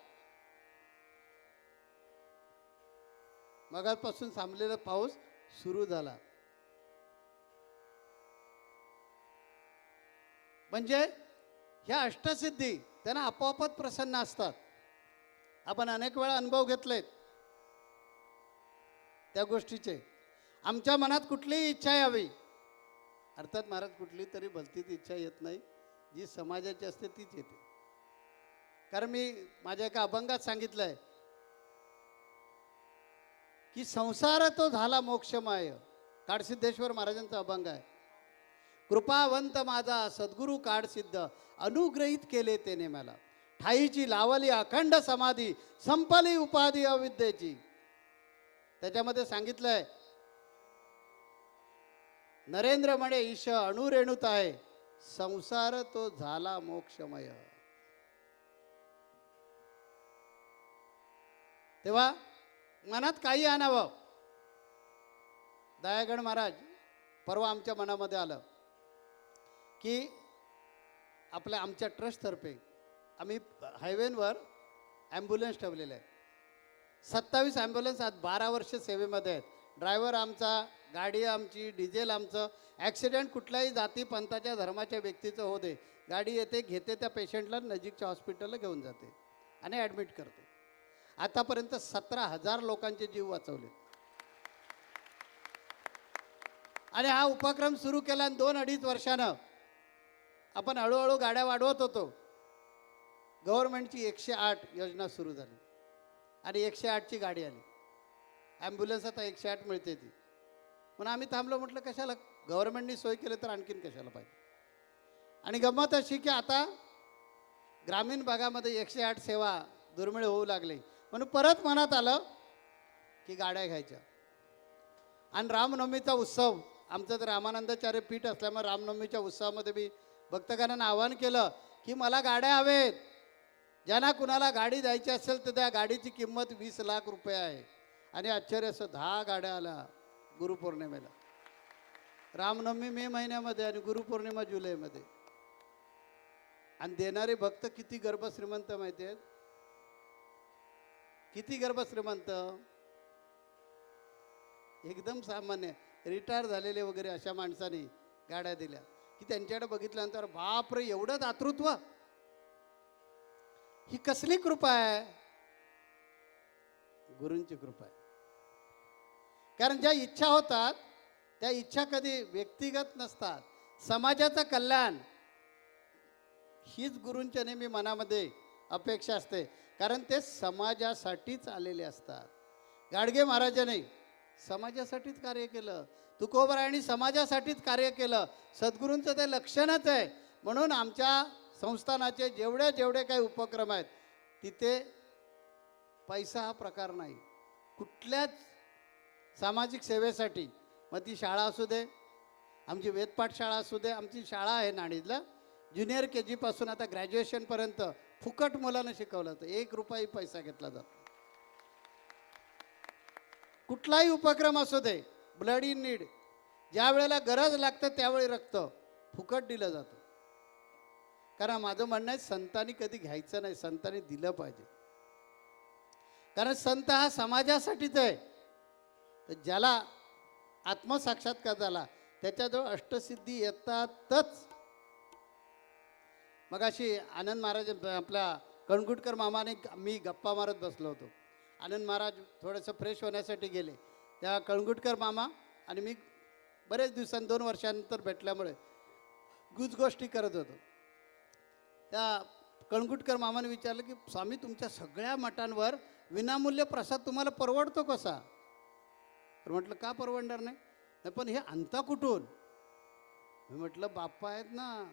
मगापासून थांबलेला पाऊस सुरू झाला. म्हणजे ह्या अष्टसिद्धी त्यांना आपोआपच प्रसन्न असतात. आपण अनेक वेळा अनुभव घेतलेत त्या गोष्टीचे. आमच्या मनात कुठलीही इच्छा यावी, अर्थात महाराज कुठली तरी भलतीच इच्छा येत नाही, जी समाजाची असते तीच येते. कारण मी माझ्या एका अभंगात सांगितलंय की संसार तो झाला मोक्षमय. काडसिद्धेश्वर महाराजांचा अभंग आहे. कृपावंत माझा सद्गुरु काडसिद्ध, अनुग्रहित केले तेने मला, ठाईची लावली अखंड समाधी, संपली उपाधी अविद्येची. त्याच्यामध्ये सांगितलंय नरेंद्र म्हणे ईश अणुरेणुत आहे, संसार तो झाला मोक्षमय. तेव्हा मनात काही आणावं. दयागण महाराज परवा आमच्या मनामध्ये आलं की आमच्या ट्रस्टतर्फे आम्ही हायवेवर ॲम्ब्युलन्स ठेवलेलं आहे. 27 ॲम्ब्युलन्स आज 12 वर्ष सेवेमध्ये आहेत. ड्रायव्हर आमचा, गाडी आमची, डिझेल आमचं. ॲक्सिडेंट कुठल्याही जाती पंथाच्या धर्माच्या व्यक्तीचं होऊ दे, गाडी येते, घेते त्या पेशंटला नजीकच्या हॉस्पिटलला घेऊन जाते आणि ॲडमिट करते. आतापर्यंत 17,000 लोकांचे जीव वाचवले. आणि हा उपक्रम सुरू केला 2-2.5 वर्षानं आपण हळूहळू गाड्या वाढवत होतो. गव्हर्नमेंटची 108 योजना सुरू झाली आणि 108ची गाडी आली. ॲम्ब्युलन्स आता 108 मिळते ती. म्हणून आम्ही थांबलो, म्हटलं कशाला, गव्हर्नमेंटनी सोय केली तर आणखीन कशाला पाहिजे. आणि गंमत अशी की आता ग्रामीण भागामध्ये 108 सेवा दुर्मिळ होऊ लागली. म्हणून परत मनात आलं की गाड्या घ्यायच्या. आणि रामनवमीचा उत्सव, आमचं तर रामानंदाचार्य पीठ असल्यामुळे रामनवमीच्या उत्सवामध्ये मी भक्तगणांना आवाहन केलं की मला गाड्या हवेत. ज्यांना कुणाला गाडी द्यायची असेल तर त्या गाडीची किंमत 20 लाख रुपये आहे. आणि आश्चर्य असं 10 गाड्या आल्या गुरुपौर्णिमेला. रामनवमी मे महिन्यामध्ये आणि गुरुपौर्णिमा जुलैमध्ये. आणि देणारे भक्त किती गर्भ श्रीमंत माहिती आहेत? किती गर्भ श्रीमंत? एकदम सामान्य रिटायर झालेले वगैरे अशा माणसांनी गाड्या दिल्या की त्यांच्याकडे बघितल्यानंतर बापरे, एवढं दातृत्व, ही कसली कृपा आहे? गुरूंची कृपा आहे. कारण ज्या इच्छा होतात त्या इच्छा कधी व्यक्तिगत नसतात, समाजाचं कल्याण हीच गुरूंच्या नेहमी मनामध्ये अपेक्षा असते. कारण ते समाजासाठीच आलेले असतात. गाडगे महाराजांनी समाजासाठीच कार्य केलं, तुकोबरायांनी समाजासाठीच कार्य केलं. सद्गुरूंचं ते लक्षणच आहे. म्हणून आमच्या संस्थानाचे जेवढे जेवढे काही उपक्रम आहेत तिथे पैसा हा प्रकार नाही. कुठल्याच सामाजिक सेवेसाठी, मग ती शाळा असू दे, आमची वेदपाठ शाळा असू दे, आमची शाळा आहे नाणीजला, ज्युनियर KG पासून आता ग्रॅज्युएशनपर्यंत फुकट मुलांना शिकवलं जातं. 1 रुपयाही पैसा घेतला जातो. कुठलाही उपक्रम असू दे, ब्लड इन नीड, ज्या वेळेला गरज लागते त्यावेळी रक्त फुकट दिलं जातं. कारण माझं म्हणणं आहे संतांनी कधी घ्यायचं नाही, संतांनी दिलं पाहिजे. कारण संत हा समाजासाठीच आहे. तर ज्याला आत्मसाक्षात्कार झाला त्याच्याजवळ अष्टसिद्धी येतातच. मग अशी आनंद महाराज, आपल्या कणकुटकर मामाने, मी गप्पा मारत बसलो होतो. आनंद महाराज थोडंसं फ्रेश होण्यासाठी गेले. त्या कणकुटकर मामा आणि मी बरेच दिवसांनी 2 वर्षांनंतर भेटल्यामुळे गुजगोष्टी करत होतो. त्या कणकुटकर मामाने विचारलं की स्वामी, तुमच्या सगळ्या मठांवर विनामूल्य प्रसाद तुम्हाला परवडतो कसा? तर म्हटलं का परवडणार नाही? नाही पण हे आणता कुठून? मी म्हटलं बाप्पा आहेत ना,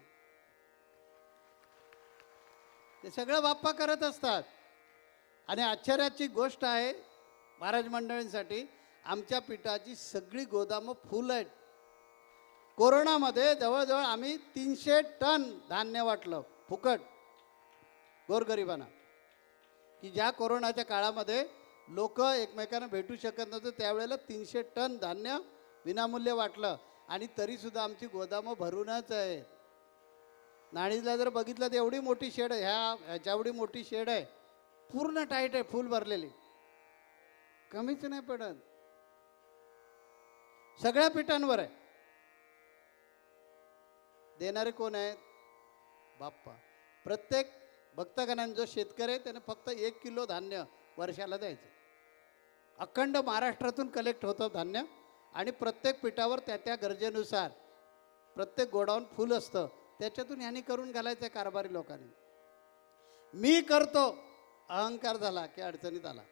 ते सगळं बाप्पा करत असतात. आणि आश्चर्याची गोष्ट आहे महाराज मंडळींसाठी, आमच्या पीठाची सगळी गोदामं फुल आहेत. कोरोनामध्ये जवळजवळ आम्ही 300 टन धान्य वाटलं फुकट गोरगरिबांना. की ज्या कोरोनाच्या काळामध्ये लोक एकमेकांना भेटू शकत नव्हतं, त्यावेळेला 300 टन धान्य विनामूल्य वाटलं. आणि तरीसुद्धा आमची गोदामं भरूनच आहे. नाणीजला जर बघितलं तर एवढी मोठी शेड आहे, ह्याच्या एवढी मोठी शेड आहे, पूर्ण टाईट आहे, फुल भरलेली, कमीच नाही पडत. सगळ्या पिठांवर आहे. देणारे कोण आहेत? बाप्पा. प्रत्येक भक्तगणांना, जो शेतकरी आहे त्याने फक्त 1 किलो धान्य वर्षाला द्यायचं. अखंड महाराष्ट्रातून कलेक्ट होतं धान्य. आणि प्रत्येक पिठावर त्या त्या गरजेनुसार प्रत्येक गोडाऊन फुल असतं, त्याच्यातून ह्यांनी करून घालायचं कारभारी लोकांनी. मी करतो, अहंकार झाला की अडचणीत आला.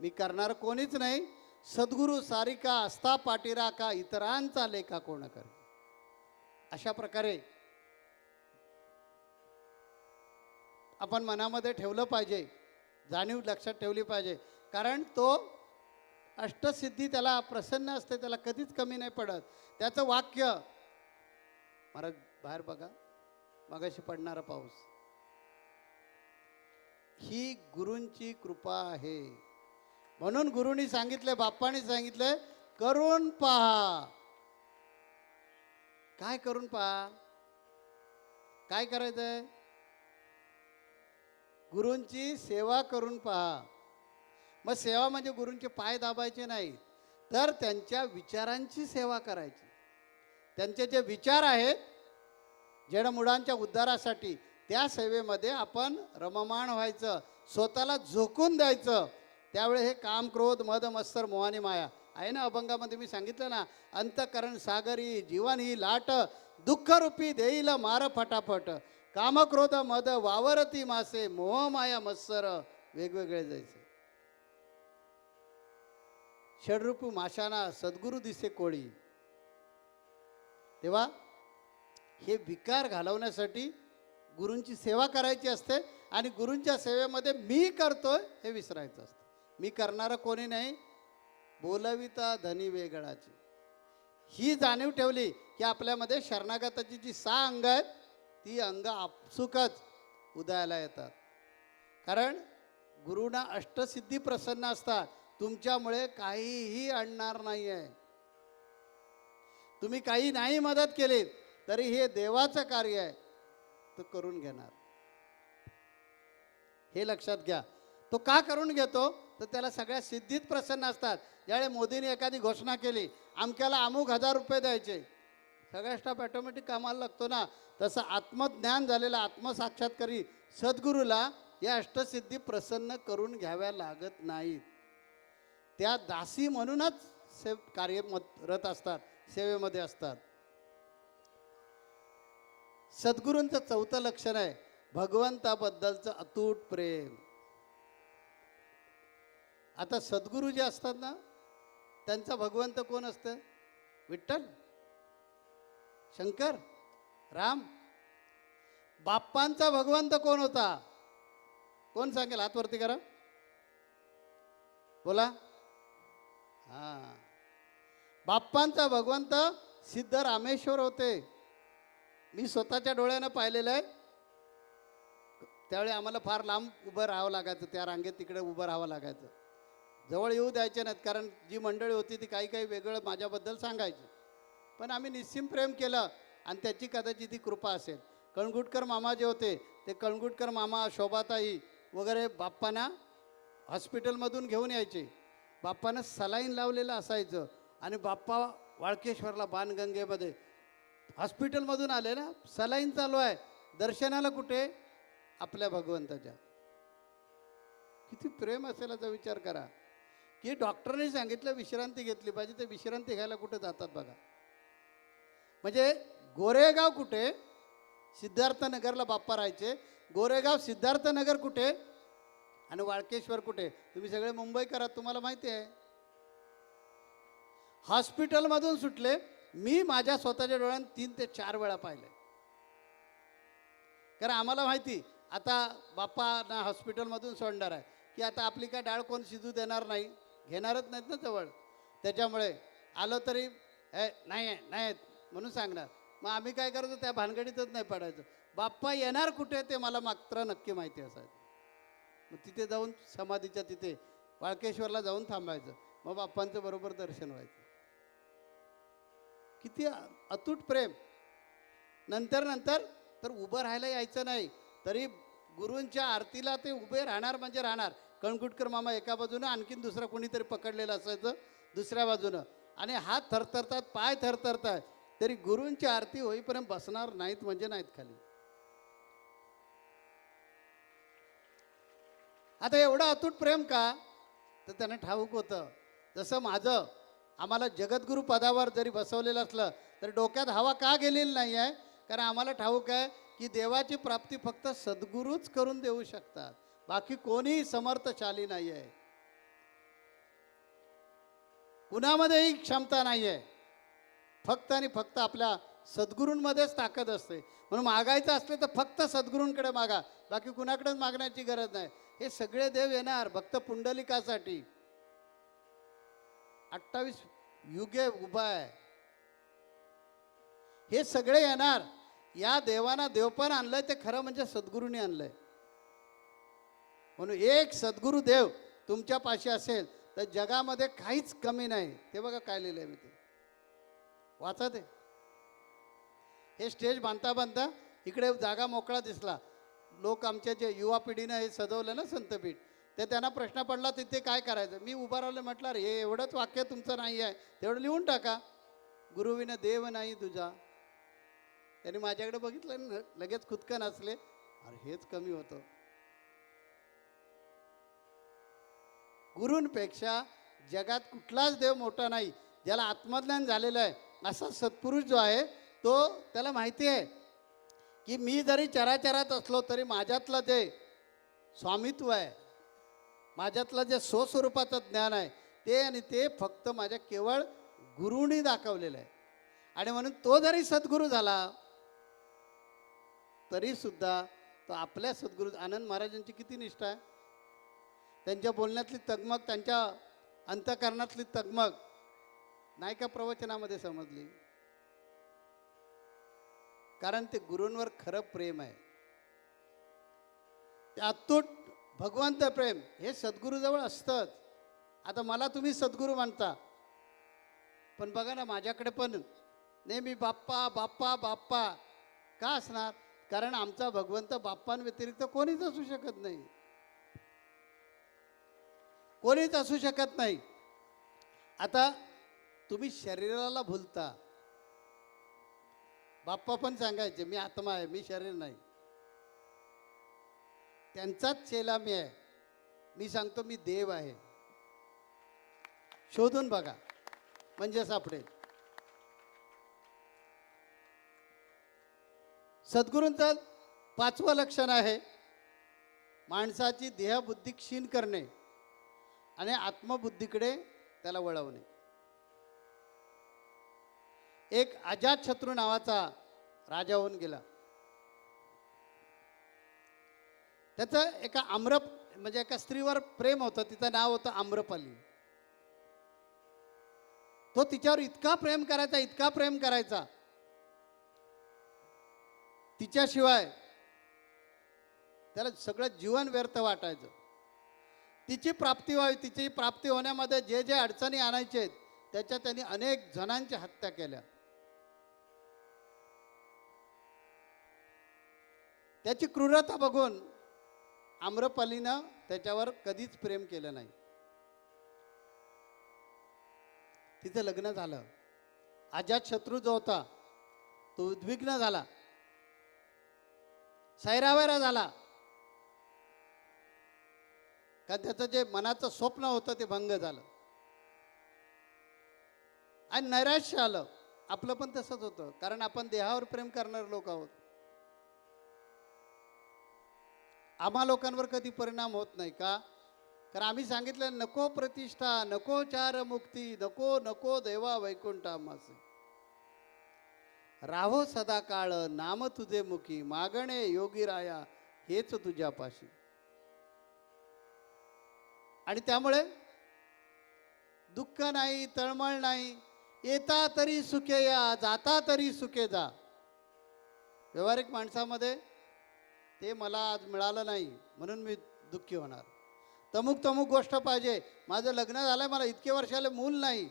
मी करणार कोणीच नाही. सद्गुरू सारिका असता पाटीरा का, इतरांचा लेखा कोण करे. अशा प्रकारे आपण मनामध्ये ठेवलं पाहिजे, जाणीव लक्षात ठेवली पाहिजे. कारण तो अष्टसिद्धी त्याला प्रसन्न असते, त्याला कधीच कमी नाही पडत. त्याचं वाक्य, महाराज बाहेर बघा, मगाशी पडणारा पाऊस, ही गुरूंची कृपा आहे. म्हणून गुरुनी सांगितले, बाप्पांनी सांगितले, करून पहा. काय करून पहा? काय करायचंय? गुरूंची सेवा करून पहा. मग सेवा म्हणजे गुरूंचे पाय दाबायचे नाही, तर त्यांच्या विचारांची सेवा करायची. त्यांचे जे विचार आहेत जडमुडांच्या उद्धारासाठी, त्या सेवेमध्ये आपण रममाण व्हायचं, स्वतःला झोकून द्यायचं. त्यावेळी हे काम, क्रोध, मद, मत्सर, मोह आणि माया आहे ना, अभंगामध्ये मी सांगितलं ना, अंतःकरण सागरी जीवन ही लाट, दुःखरूपी देईल मार फटाफट, कामक्रोध मद वावरती मासे, मोहमाया मत्सर वेगवेगळे जैसे. षडरूपी माशाना सद्गुरू दिसे कोळी. तेव्हा हे विकार घालवण्यासाठी गुरूंची सेवा करायची असते आणि गुरूंच्या सेवेमध्ये मी करतोय हे विसरायचं असतं. मी करणारं कोणी नाही, बोलविता धनी वेगळाची. ही जाणीव ठेवली की आपल्यामध्ये शरणागताची जी 6 अंग आहेत ती अंग आपसुकच उदयाला येतात. कारण गुरुना अष्टसिद्धी प्रसन्न असतात. तुमच्यामुळे काहीही आणणार नाही आहे. तुम्ही काही नाही मदत केली तरी हे देवाचं कार्य आहे, तो करून घेणार. हे लक्षात घ्या. तो का करून घेतो तर त्याला सगळ्या सिद्धीत प्रसन्न असतात. ज्यावेळी मोदींनी एखादी घोषणा केली अमक्याला अमुक 1000 रुपये द्यायचे, सगळ्या स्टाफ ऑटोमॅटिक कामाला लागतो ना. तसं आत्मज्ञान झालेला आत्मसाक्षात्कारी सद्गुरूला या अष्टसिद्धी प्रसन्न करून घ्याव्या लागत नाहीत. त्या दासी म्हणूनच कार्यरत असतात, सेवेमध्ये असतात. सद्गुरूंचं 4थं लक्षण आहे भगवंताबद्दलचं अतूट प्रेम. आता सद्गुरू जे असतात ना त्यांचा भगवंत कोण असतं? विठ्ठल, शंकर, राम. बाप्पांचा भगवंत कोण होता? कोण सांगेल? हात वरती करा, बोला. हा, बाप्पांचा भगवंत सिद्धरामेश्वर होते. मी स्वतःच्या डोळ्यानं पाहिलेलं आहे. त्यावेळी आम्हाला फार लांब उभं राहावं लागायचं, त्या रांगेत तिकडे उभं राहावं लागायचं. जवळ येऊ द्यायचे नाहीत, कारण जी मंडळी होती ती काही वेगळं माझ्याबद्दल सांगायची. पण आम्ही निस्सीम प्रेम केलं आणि त्याची कदाचित ती कृपा असेल. कणगुटकर मामा जे होते ते कणगुटकर मामा, शोभाताई वगैरे बाप्पांना हॉस्पिटलमधून घेऊन यायचे. बाप्पानं सलाईन लावलेलं असायचं आणि बाप्पा वाळकेश्वरला बाणगंगेमध्ये हॉस्पिटलमधून आले ना, सलाईन चालू आहे, दर्शनाला कुठे? आपल्या भगवंताच्या. किती प्रेम असेल याचा विचार करा की डॉक्टरने सांगितलं विश्रांती घेतली पाहिजे, ते विश्रांती घ्यायला कुठे जातात बघा. म्हणजे गोरेगाव कुठे? सिद्धार्थनगरला बाप्पा राहायचे. गोरेगाव सिद्धार्थनगर कुठे आणि वाळकेश्वर कुठे? तुम्ही सगळे मुंबईकर आहात, तुम्हाला माहिती आहे. हॉस्पिटलमधून सुटले, मी माझ्या स्वतःच्या डोळ्यात 3 ते 4 वेळा पाहिले. कारण आम्हाला माहिती आता बाप्पांना हॉस्पिटलमधून सोडणार आहे की आता आपली काय डाळ कोण शिजू देणार नाही, घेणारच नाहीत ना जवळ. त्याच्यामुळे आलो तरी नाही आहे नाही म्हणून सांगणार. मग आम्ही काय करायचो? त्या भानगडीतच नाही पडायचं. बाप्पा येणार कुठे ते मला मात्र नक्की माहिती असायचं. मग तिथे जाऊन समाधीच्या तिथे वाळकेश्वरला जाऊन थांबायचं. मग बाप्पांचं बरोबर दर्शन व्हायचं. किती अतूट प्रेम. नंतर तर उभं राहायला यायचं नाही तरी गुरूंच्या आरतीला ते उभे राहणार म्हणजे राहणार. कणकुटकर मामा एका बाजूनं, आणखीन दुसरा कोणीतरी पकडलेलं असायचं दुसऱ्या बाजूनं, आणि हात थरथरतात, पाय थरथरतात, तरी गुरूंची आरती होईपर्यंत बसणार नाहीत म्हणजे नाहीत खाली. आता एवढं अतूट प्रेम का? तर त्यांना ठाऊक होतं. जसं माझं आम्हाला जगद्गुरू पदावर जरी बसवलेलं असलं तर डोक्यात हवा का गेलेली नाही आहे? कारण आम्हाला ठाऊक आहे की देवाची प्राप्ती फक्त सद्गुरूच करून देऊ शकतात, बाकी कोणीही समर्थशाली नाही आहे. कुणामध्येही क्षमता नाही आहे. फक्त आणि फक्त आपल्या सद्गुरूंमध्येच ताकद असते. म्हणून मागायचं असले तर फक्त सद्गुरूंकडे मागा, बाकी कुणाकडेच मागण्याची गरज नाही. हे सगळे देव येणार भक्त पुंडलिकासाठी. 28 युगे उभा आहे. हे सगळे येणार. या देवाना देवपण आणलंय ते खरं म्हणजे सद्गुरूंनी आणलंय. म्हणून एक सद्गुरू देव तुमच्या पाशी असेल तर जगामध्ये काहीच कमी नाही. ते बघा काय लिहिलंय मी, ते वाचा. ते हे स्टेज बांधता बांधता इकडे जागा मोकळा दिसला. लोक आमच्या जे युवा पिढीनं हे सजवलं ना संतपीठ, ते त्यांना प्रश्न पडला तिथे काय करायचं. मी उभा राहिलं, म्हटलं अरे हे एवढंच वाक्य तुमचं नाही आहे, तेवढं लिहून टाका. गुरुविना देव नाही तुझा. त्यांनी माझ्याकडे बघितलं, लगेच खुदकन असले. अरे हेच कमी होतं. गुरूंपेक्षा जगात कुठलाच देव मोठा नाही. ज्याला आत्मज्ञान झालेलं आहे असा सत्पुरुष जो आहे त्याला माहिती आहे की मी जरी चराचरात असलो तरी माझ्यातलं जे स्वामित्व आहे, माझ्यातलं जे स्वस्वरूपाचं ज्ञान आहे ते आणि ते फक्त माझ्या केवळ गुरुनी दाखवलेलं आहे. आणि म्हणून तो जरी सद्गुरू झाला तरी सुद्धा तो आपल्या सद्गुरू आनंद महाराजांची किती निष्ठा आहे, त्यांच्या बोलण्यातली तगमग, त्यांच्या अंतःकरणातली तगमग नाही का प्रवचनामध्ये समजली. कारण ते गुरूंवर खरं प्रेम आहे, ते अतूट भगवंत प्रेम हे सद्गुरूजवळ असतंच. आता मला तुम्ही सद्गुरू म्हणता, पण बघा ना माझ्याकडे पण नेहमी बाप्पा बाप्पा बाप्पा का असणार? कारण आमचा भगवंत बाप्पांव्यतिरिक्त कोणीच असू शकत नाही, कोणीच असू शकत नाही. आता तुम्ही शरीराला भुलता, बाप्पा पण सांगायचे मी आत्मा आहे, मी शरीर नाही. त्यांचाच चेला मी आहे, मी सांगतो मी देव आहे. शोधून बघा म्हणजे सापडेल. सद्गुरूंचं 5वं लक्षण आहे माणसाची देहबुद्धी क्षीण करणे आणि आत्मबुद्धीकडे त्याला वळवणे. एक अजातशत्रू नावाचा राजा होऊन गेला. त्याचं एका म्हणजे एका स्त्रीवर प्रेम होतं, तिचं नाव होतं आम्रपाली. तो तिच्यावर इतका प्रेम करायचा, इतका प्रेम करायचा, तिच्याशिवाय त्याला सगळं जीवन व्यर्थ वाटायचं. तिची प्राप्ती व्हावी, तिची प्राप्ती होण्यामध्ये जे जे अडचणी आणायचे त्याच्या त्यांनी अनेक जणांची हत्या केल्या. त्याची क्रूरता बघून आम्रपालीनं त्याच्यावर कधीच प्रेम केलं नाही. तिचं लग्न झालं. अजातशत्रू जो होता तो उद्विग्न झाला, सैरावैरा झाला, का त्याचं जे मनाचं स्वप्न होतं ते भंग झालं आणि नैराश्य आलं. आपलं पण तसंच होतं, कारण आपण देहावर प्रेम करणारे लोक आहोत. आम्हा लोकांवर कधी परिणाम होत नाही का? कारण आम्ही सांगितलं नको प्रतिष्ठा, नको चार मुक्ती, नको नको देवा वैकुंठामासी, राहो सदा काळ नाम तुझे मुखी, मागणे योगी राया हेच तुझ्या पाशी. आणि त्यामुळे दुःख नाही, तळमळ नाही, येता तरी सुखे या, जाता तरी सुखे जा. व्यावहारिक माणसामध्ये ते मला आज मिळालं नाही म्हणून मी दुःखी होणार. तमुक तमुक गोष्ट पाहिजे, माझं लग्न झालंय, मला इतके वर्षाले मूल नाही,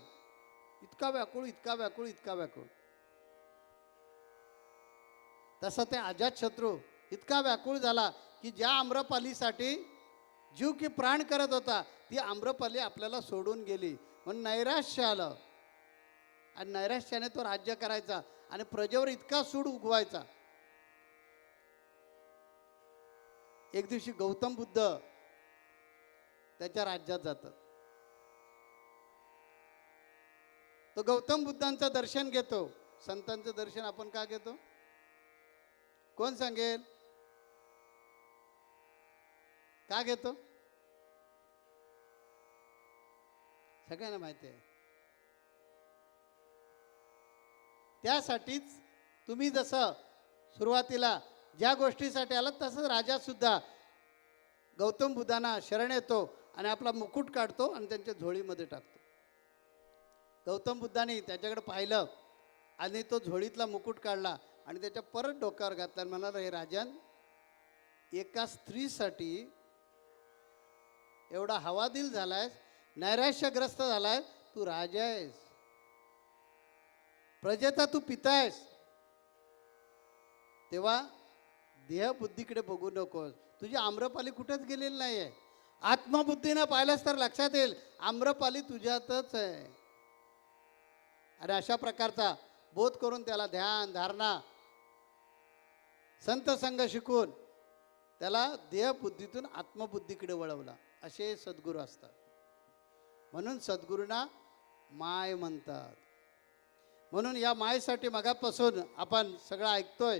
इतका व्याकुळ, इतका व्याकुळ, इतका व्याकुळ. तसं ते अजातशत्रू इतका व्याकुळ झाला की ज्या आम्रपालीसाठी जीव की प्राण करत होता ती आम्रपाली आपल्याला सोडून गेली म्हणून नैराश्य आलं. आणि नैराश्याने तो राज्य करायचा आणि प्रजेवर इतका सूड उगवायचा. एक दिवशी गौतम बुद्ध त्याच्या राज्यात जातात. तो गौतम बुद्धांचं दर्शन घेतो. संतांचं दर्शन आपण का घेतो? कोण सांगेल? का घेतो? सगळ्यांना माहिती आहे. त्यासाठीच तुम्ही जसं सुरुवातीला ज्या गोष्टीसाठी आलात तसंच राजा सुद्धा गौतम बुद्धांना शरण येतो आणि आपला मुकुट काढतो आणि त्यांच्या झोळीमध्ये टाकतो. गौतम बुद्धांनी त्याच्याकडे पाहिलं आणि तो झोळीतला मुकुट काढला आणि त्याच्या परत डोक्यावर घातला आणि म्हणाला, हे राजन, एका स्त्रीसाठी एवढा हवादिल झालायस, नैराश्यग्रस्त झालाय, तू राजा आहेस, प्रजेचा तू पिता आहेस, तेव्हा देहबुद्धीकडे बघू नकोस. तुझी आम्रपाली कुठेच गेलेली नाही आहे. आत्मबुद्धीनं पाहिलंस तर लक्षात येईल आम्रपाली तुझ्यातच आहे. आणि अशा प्रकारचा बोध करून त्याला ध्यान धारणा संत संग शिकून त्याला देहबुद्धीतून आत्मबुद्धीकडे वळवला. असे सद्गुरू असतात. म्हणून सद्गुरूंना माय म्हणतात. म्हणून या मायेसाठी मगापासून आपण सगळं ऐकतोय,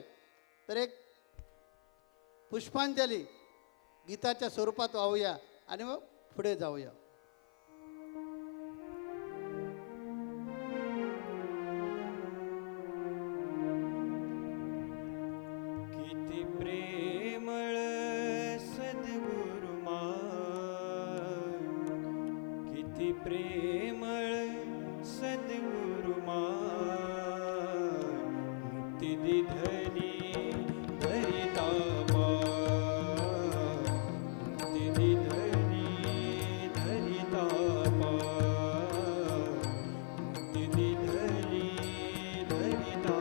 तर एक पुष्पांजली गीताच्या स्वरूपात वाहूया आणि मग पुढे जाऊया. किती प्रेमळ सद्गुरुमा, किती प्रेमळ सद्गुरुमा, मुक्ती दिधली धरिता पा, मुक्ती दिधली धरिता पा, मुक्ती दिधली धरिता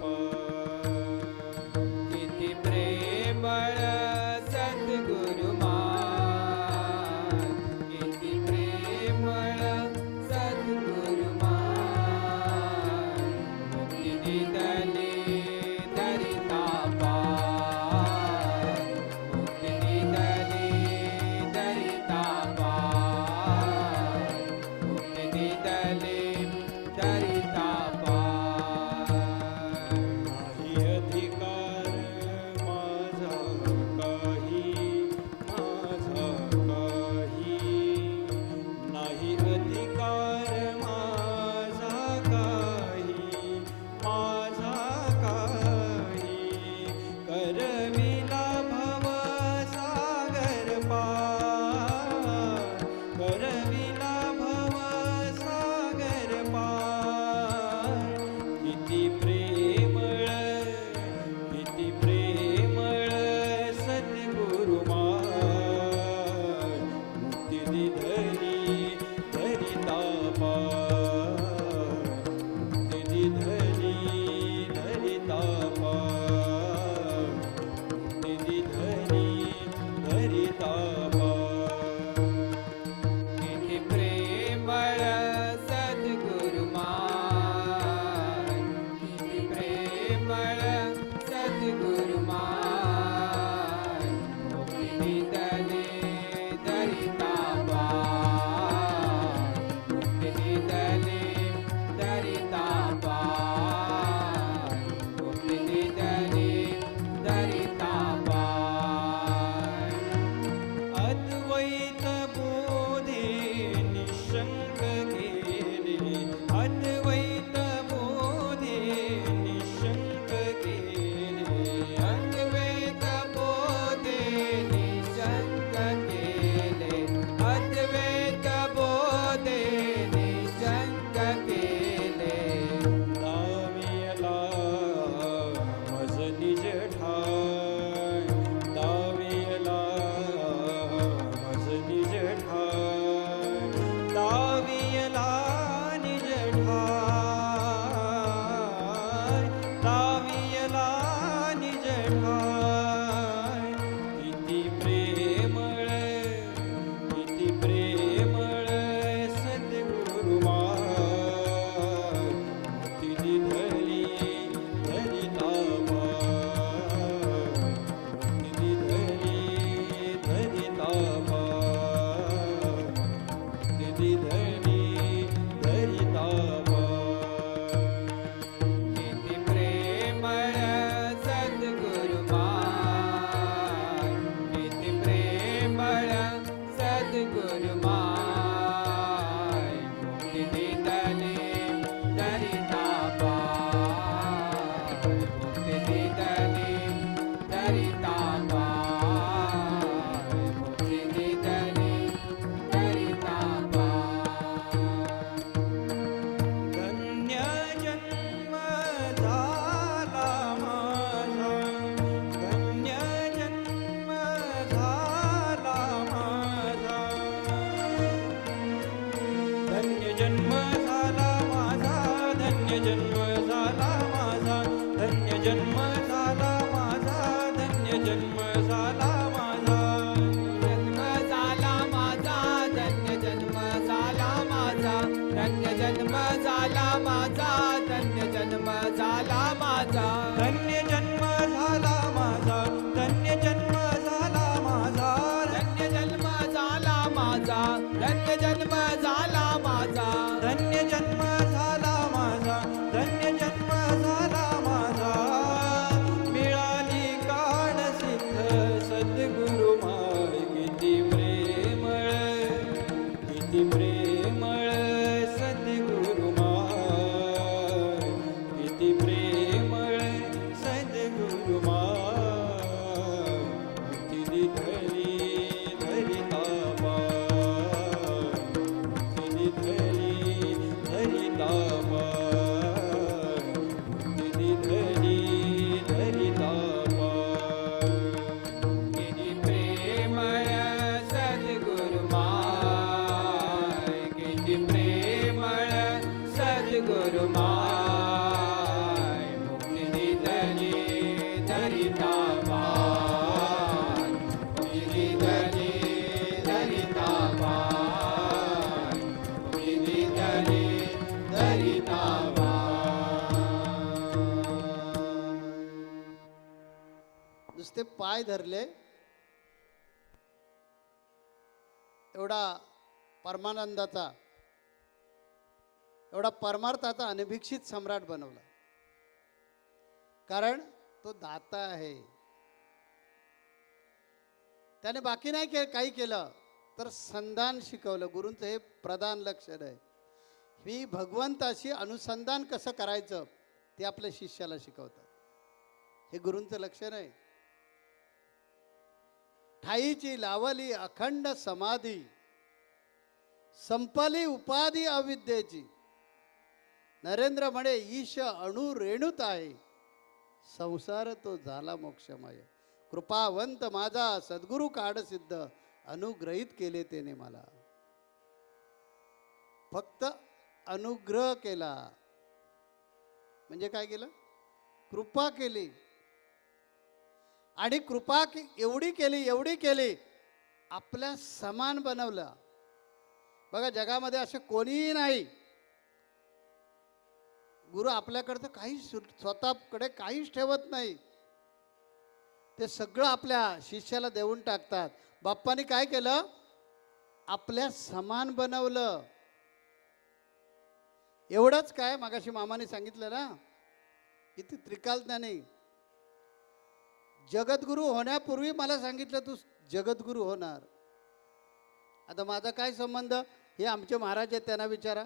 पा. किती प्रेमळ सद्गुरुमान, किती प्रेमळ पाय धरले. एवढा परमानंदाचा, एवढा परमार्थाचा अनभिक्षित सम्राट बनवला. कारण तो दाता आहे. त्याने बाकी नाही काही केलं, तर संधान शिकवलं. गुरूंचं हे प्रधान लक्षण आहे. ही भगवंताशी अनुसंधान कसं करायचं ते आपल्या शिष्याला शिकवतात. हे गुरूंचं लक्षण आहे. ठाईची लावली अखंड समाधी, संपली उपाधी अविद्येची. नरेंद्र म्हणे ईश अणु रेणूत आहे, संसार तो झाला मोक्षमय. कृपावंत माझा सद्गुरु काढ सिद्ध, अनुग्रहित केले त्याने मला. फक्त अनुग्रह केला म्हणजे काय केलं? कृपा केली. आणि कृपा एवढी केली आपल्या समान बनवलं. बघा जगामध्ये असं कोणीही नाही. गुरु आपल्याकडचं काही स्वतःकडे काहीच ठेवत नाही. ते सगळं आपल्या शिष्याला देऊन टाकतात. बाप्पानी काय केलं? आपल्या समान बनवलं. एवढंच काय, मगाशी मामाने सांगितलं ना, किती त्रिकाल ज्ञानी. जगद्गुरु होण्यापूर्वी मला सांगितलं तू जगद्गुरु होणार. आता माझा काय संबंध? हे आमचे महाराज आहेत, त्यांना विचारा.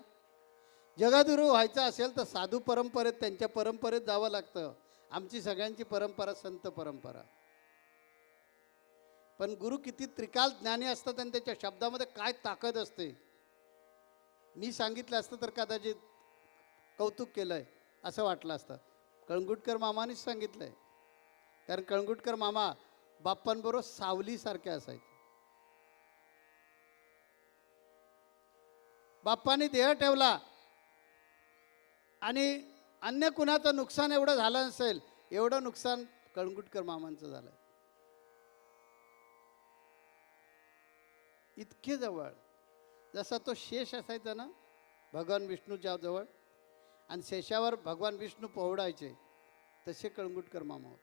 जगद्गुरु व्हायचं असेल तर साधू परंपरेत, त्यांच्या परंपरेत जावं लागतं. आमची सगळ्यांची परंपरा संत परंपरा. पण गुरु किती त्रिकाल ज्ञानी असतात आणि त्याच्या शब्दामध्ये काय ताकद असते. मी सांगितलं असतं तर कदाचित कौतुक केलंय असं वाटलं असतं. कळंगुटकर मामानेच सांगितलंय. कारण कळंगुटकर मामा बाप्पांबरोबर सावलीसारखे असायचे. बाप्पांनी देह ठेवला आणि अन्य कुणाचं नुकसान एवढं झालं नसेल, एवढं नुकसान कळंगुटकर मामांचं झालं. इतके जवळ. जसा तो शेष असायचा ना भगवान विष्णूच्या जवळ, आणि शेषावर भगवान विष्णू पोहडायचे, तसे कळंगुटकर मामा होते.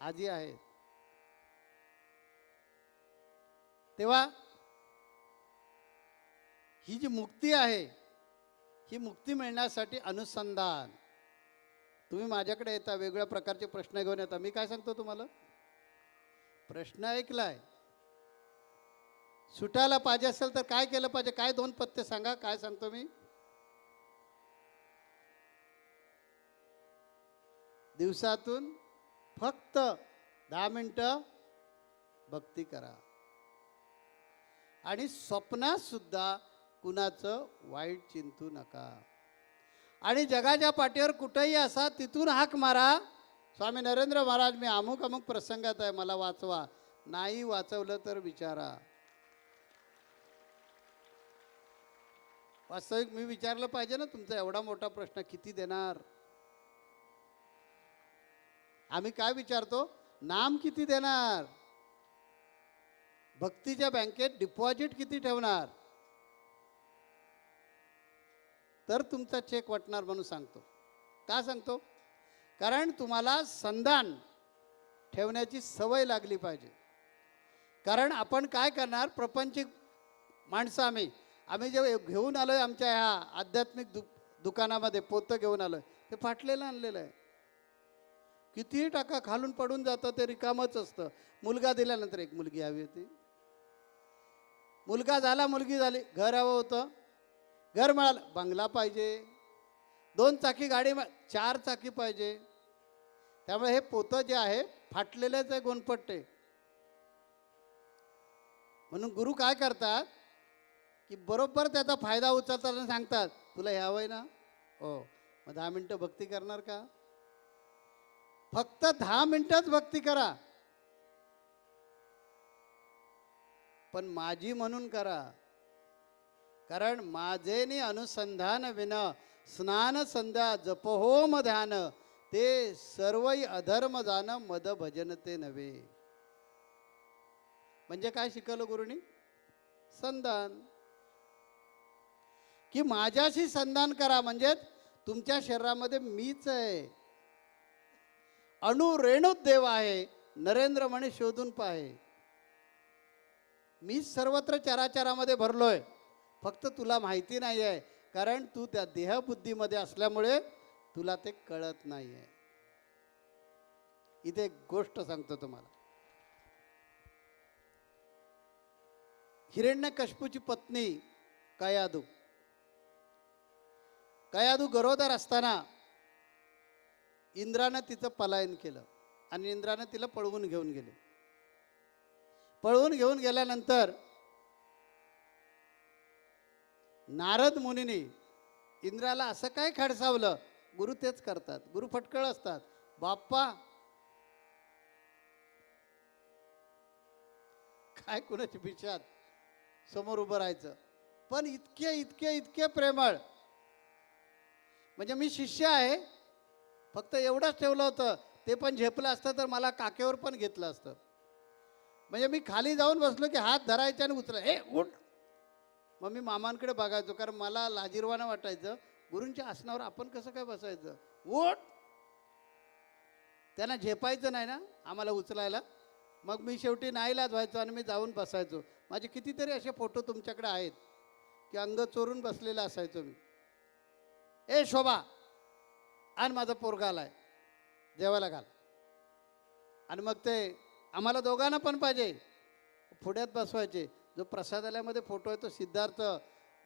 आजी आहेत. तेव्हा ही जी मुक्ती आहे, ही मुक्ती मिळण्यासाठी अनुसंधान. तुम्ही माझ्याकडे येता, वेगवेगळ्या प्रकारचे प्रश्न घेऊन येता. मी काय सांगतो तुम्हाला? प्रश्न ऐकलाय, सुटायला पाहिजे असेल तर काय केलं पाहिजे? काय दोन पत्ते सांगा. काय सांगतो मी? दिवसातून फक्त 10 मिनिटं भक्ती करा. आणि स्वप्नात सुद्धा कुणाचं वाईट चिंतू नका. आणि जगाच्या पाठीवर कुठेही असा तिथून हाक मारा, स्वामी नरेंद्र महाराज मी अमुक अमुक प्रसंगात आहे, मला वाचवा. नाही वाचवलं तर विचारा. वास्तविक मी विचारलं पाहिजे ना, तुमचा एवढा मोठा प्रश्न किती देणार? आम्ही काय विचारतो? नाम किती देणार? भक्तीच्या बँकेत डिपॉझिट किती ठेवणार? तर तुमचा चेक वाटणार म्हणून सांगतो. का सांगतो? कारण तुम्हाला संधान ठेवण्याची सवय लागली पाहिजे. कारण आपण काय करणार, प्रपंचिक माणसं आम्ही जे घेऊन आलोय आमच्या ह्या आध्यात्मिक दुकानामध्ये, पोतं घेऊन आलोय, ते फाटलेलं आणलेलं आहे. कितीही टाका खालून पडून जातं, ते रिकामच असतं. मुलगा दिल्यानंतर एक मुलगी हवी होती, मुलगा झाला, मुलगी झाली, घर हवं होतं, घर मिळालं, बंगला पाहिजे, 2 चाकी गाडी, 4 चाकी पाहिजे. त्यामुळे हे पोतं जे आहे फाटलेलेच आहे, गोनपट्टे. म्हणून गुरु काय करतात की बरोबर त्याचा फायदा उचलताना सांगतात, तुला हे हवंय ना? हो, मग 10 मिनिटं भक्ती करणार का? फक्त 10 मिनिटच भक्ती करा, पण माझी म्हणून करा. कारण माझेनी अनुसंधान विन स्नान संध्या जपहोम ध्यान, ते सर्वही अधर्म जाण मद भजन ते नव्हे. म्हणजे काय शिकवलं गुरुनी? संधान. की माझ्याशी संधान करा, म्हणजे तुमच्या शरीरामध्ये मीच आहे. अणु रेणूत देव आहे, नरेंद्र म्हणे शोधून पाहे. मी सर्वत्र चराचरामध्ये भरलोय, फक्त तुला माहिती नाही आहे, कारण तू त्या देहबुद्धीमध्ये असल्यामुळे तुला ते कळत नाही आहे. इथे एक गोष्ट सांगतो तुम्हाला. हिरण्यकश्यपूची पत्नी कयाधू, कयाधू गरोदर असताना इंद्रानं तिचं पलायन केलं आणि इंद्रानं तिला पळवून घेऊन गेले. पळवून घेऊन गेल्यानंतर नारद मुनीने इंद्राला असं काय खडसावलं. गुरु तेच करतात, गुरु फटकळ असतात. बाप्पा काय कुणाची भिषात समोर उभं राहायचं, पण इतके इतके इतके प्रेमळ. म्हणजे मी शिष्य आहे, फक्त एवढंच ठेवलं होतं, ते पण झेपलं असतं तर मला काकेवर पण घेतलं असतं. म्हणजे मी खाली जाऊन बसलो की हात धरायचा आणि उचला, हे उठ. मग मी मामांकडे बघायचो, कारण मला लाजिरवाणं वाटायचं, गुरूंच्या आसनावर आपण कसं काय बसायचं. उठ. त्यांना झेपायचं नाही ना आम्हाला उचलायला. मग मी शेवटी नाईलाज व्हायचो आणि मी जाऊन बसायचो. माझे कितीतरी असे फोटो तुमच्याकडे आहेत की अंग चोरून बसलेला असायचो मी. ए शोभा, आणि माझा पोरगा आलाय, जेवायला घाल. आणि मग ते आम्हाला दोघांना पण पाहिजे, पुढ्यात बसवायचे. जो प्रसादालयामध्ये फोटो आहे तो सिद्धार्थ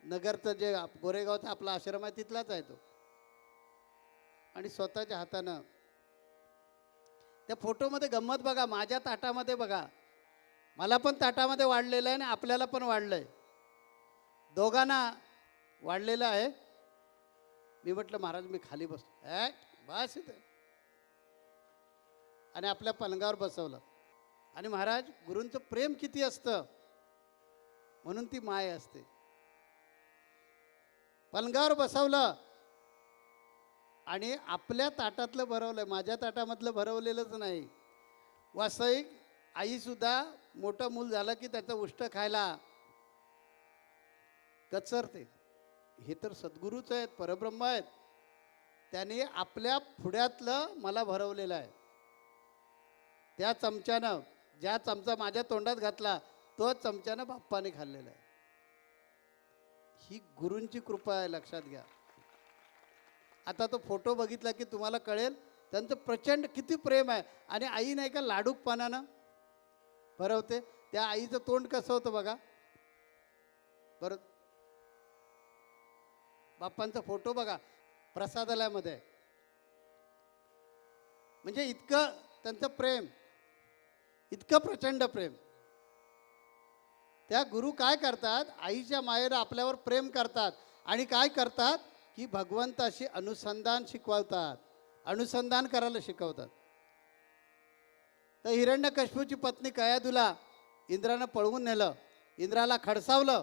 नगरचं जे गोरेगावचा आपला आश्रम आहे तिथलाच आहे तो. आणि स्वतःच्या हातानं त्या फोटोमध्ये गंमत बघा, माझ्या ताटामध्ये बघा, मला पण ताटामध्ये वाढलेलं आहे आणि आपल्याला पण वाढलंय, दोघांना वाढलेलं आहे. मी म्हटलं महाराज मी खाली बसतो, बस इथे. आणि आपल्या पलंगावर बसवलं. आणि महाराज गुरूंचं प्रेम किती असतं, म्हणून ती माय असते. पलंगावर बसवलं आणि आपल्या ताटातलं भरवलं, माझ्या ताटामधलं भरवलेलंच नाही. वास्तविक आईसुद्धा मोठं मूल झालं की त्याचं उष्ट खायला कचरते. हे तर सद्गुरूच आहेत, परब्रह्म आहेत. त्यांनी आपल्या पुढ्यातलं मला भरवलेलं आहे. त्या चमच्यानं, ज्या चमचा माझ्या तोंडात घातला तो चमच्यानं बाप्पाने खाल्लेला आहे. ही गुरूंची कृपा आहे, लक्षात घ्या. आता तो फोटो बघितला की तुम्हाला कळेल त्यांचं प्रचंड किती प्रेम आहे. आणि आई नाही का लाडूकपणानं भरवते. त्या आईचं तोंड कसं होतं बघा बरं. बाप्पांचा फोटो बघा प्रसादालयामध्ये, म्हणजे इतकं त्यांचं प्रेम, इतकं प्रचंड प्रेम. त्या गुरु काय करतात, आईच्या मायेनं आपल्यावर प्रेम करतात आणि काय करतात की भगवंताशी अनुसंधान शिकवतात, अनुसंधान करायला शिकवतात. तर हिरण्यकश्यपूची पत्नी कयाधूला इंद्रानं पळवून नेलं, इंद्राला खडसावलं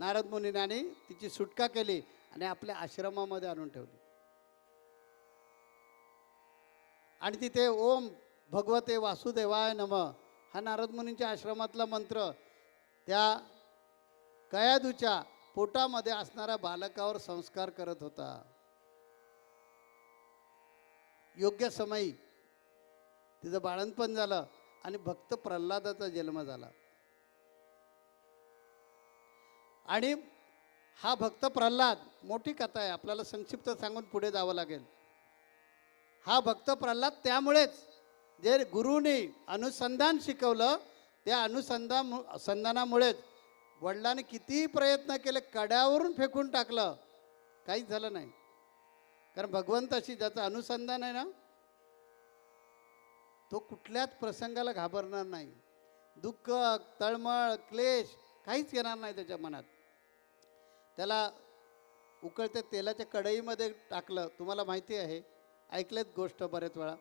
नारद मुनीने आणि तिची सुटका केली आणि आपल्या आश्रमामध्ये आणून ठेवली. आणि तिथे ओम भगवते वासुदेवाय नमः हा नारद मुनींच्या आश्रमातला मंत्र त्या कयाधूच्या पोटामध्ये असणाऱ्या बालकावर संस्कार करत होता. योग्य समयी तिचं बाळंतपण झालं आणि भक्त प्रल्हादाचा जन्म झाला. आणि हा भक्त प्रल्हाद, मोठी कथा आहे, आपल्याला संक्षिप्त सांगून पुढे जावं लागेल. हा भक्त प्रल्हाद त्यामुळेच, जे गुरुने अनुसंधान शिकवलं त्या अनुसंधानामुळेच वडिलांनी कितीही प्रयत्न केले, कड्यावरून फेकून टाकलं, काहीच झालं नाही. कारण भगवंताशी ज्याचं अनुसंधान आहे ना, तो कुठल्याच प्रसंगाला घाबरणार नाही. दुःख, तळमळ, क्लेश काहीच येणार नाही त्याच्या मनात. त्याला उकळत्या तेलाच्या कढईमध्ये टाकलं, तुम्हाला माहिती आहे, ऐकलेत गोष्ट बरेच वेळा.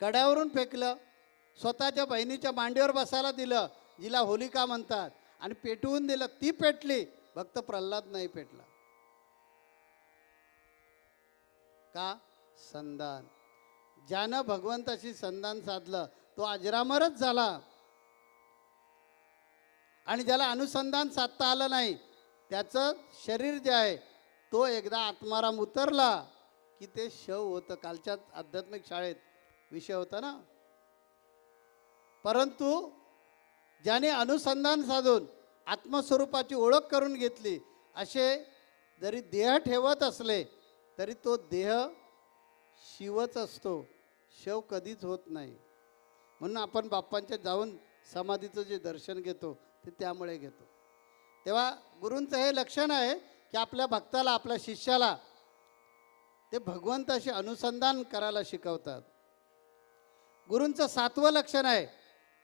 कड्यावरून फेकलं, स्वतःच्या बहिणीच्या मांडीवर बसायला दिलं, जिला होलिका म्हणतात, आणि पेटवून दिलं, ती पेटली. भक्त प्रल्हाद नाही पेटला. का? संधान. ज्यानं भगवंताशी संधान साधलं तो अजरामरच झाला. आणि ज्याला अनुसंधान साधता आलं नाही त्याचं शरीर जे आहे तो एकदा आत्माराम उतरला की ते शव होतं. कालच्या आध्यात्मिक शाळेत विषय होता ना. परंतु ज्याने अनुसंधान साधून आत्मस्वरूपाची ओळख करून घेतली, असे जरी देह ठेवत असले तरी तो देह शिवच असतो, शव कधीच होत नाही. म्हणून आपण बाप्पांच्या जाऊन समाधीचं जे दर्शन घेतो ते त्यामुळे घेतो. तेव्हा गुरूंचं हे लक्षण आहे की आपल्या भक्ताला, आपल्या शिष्याला ते भगवंताशी अनुसंधान करायला शिकवतात. गुरूंचं 7वं लक्षण आहे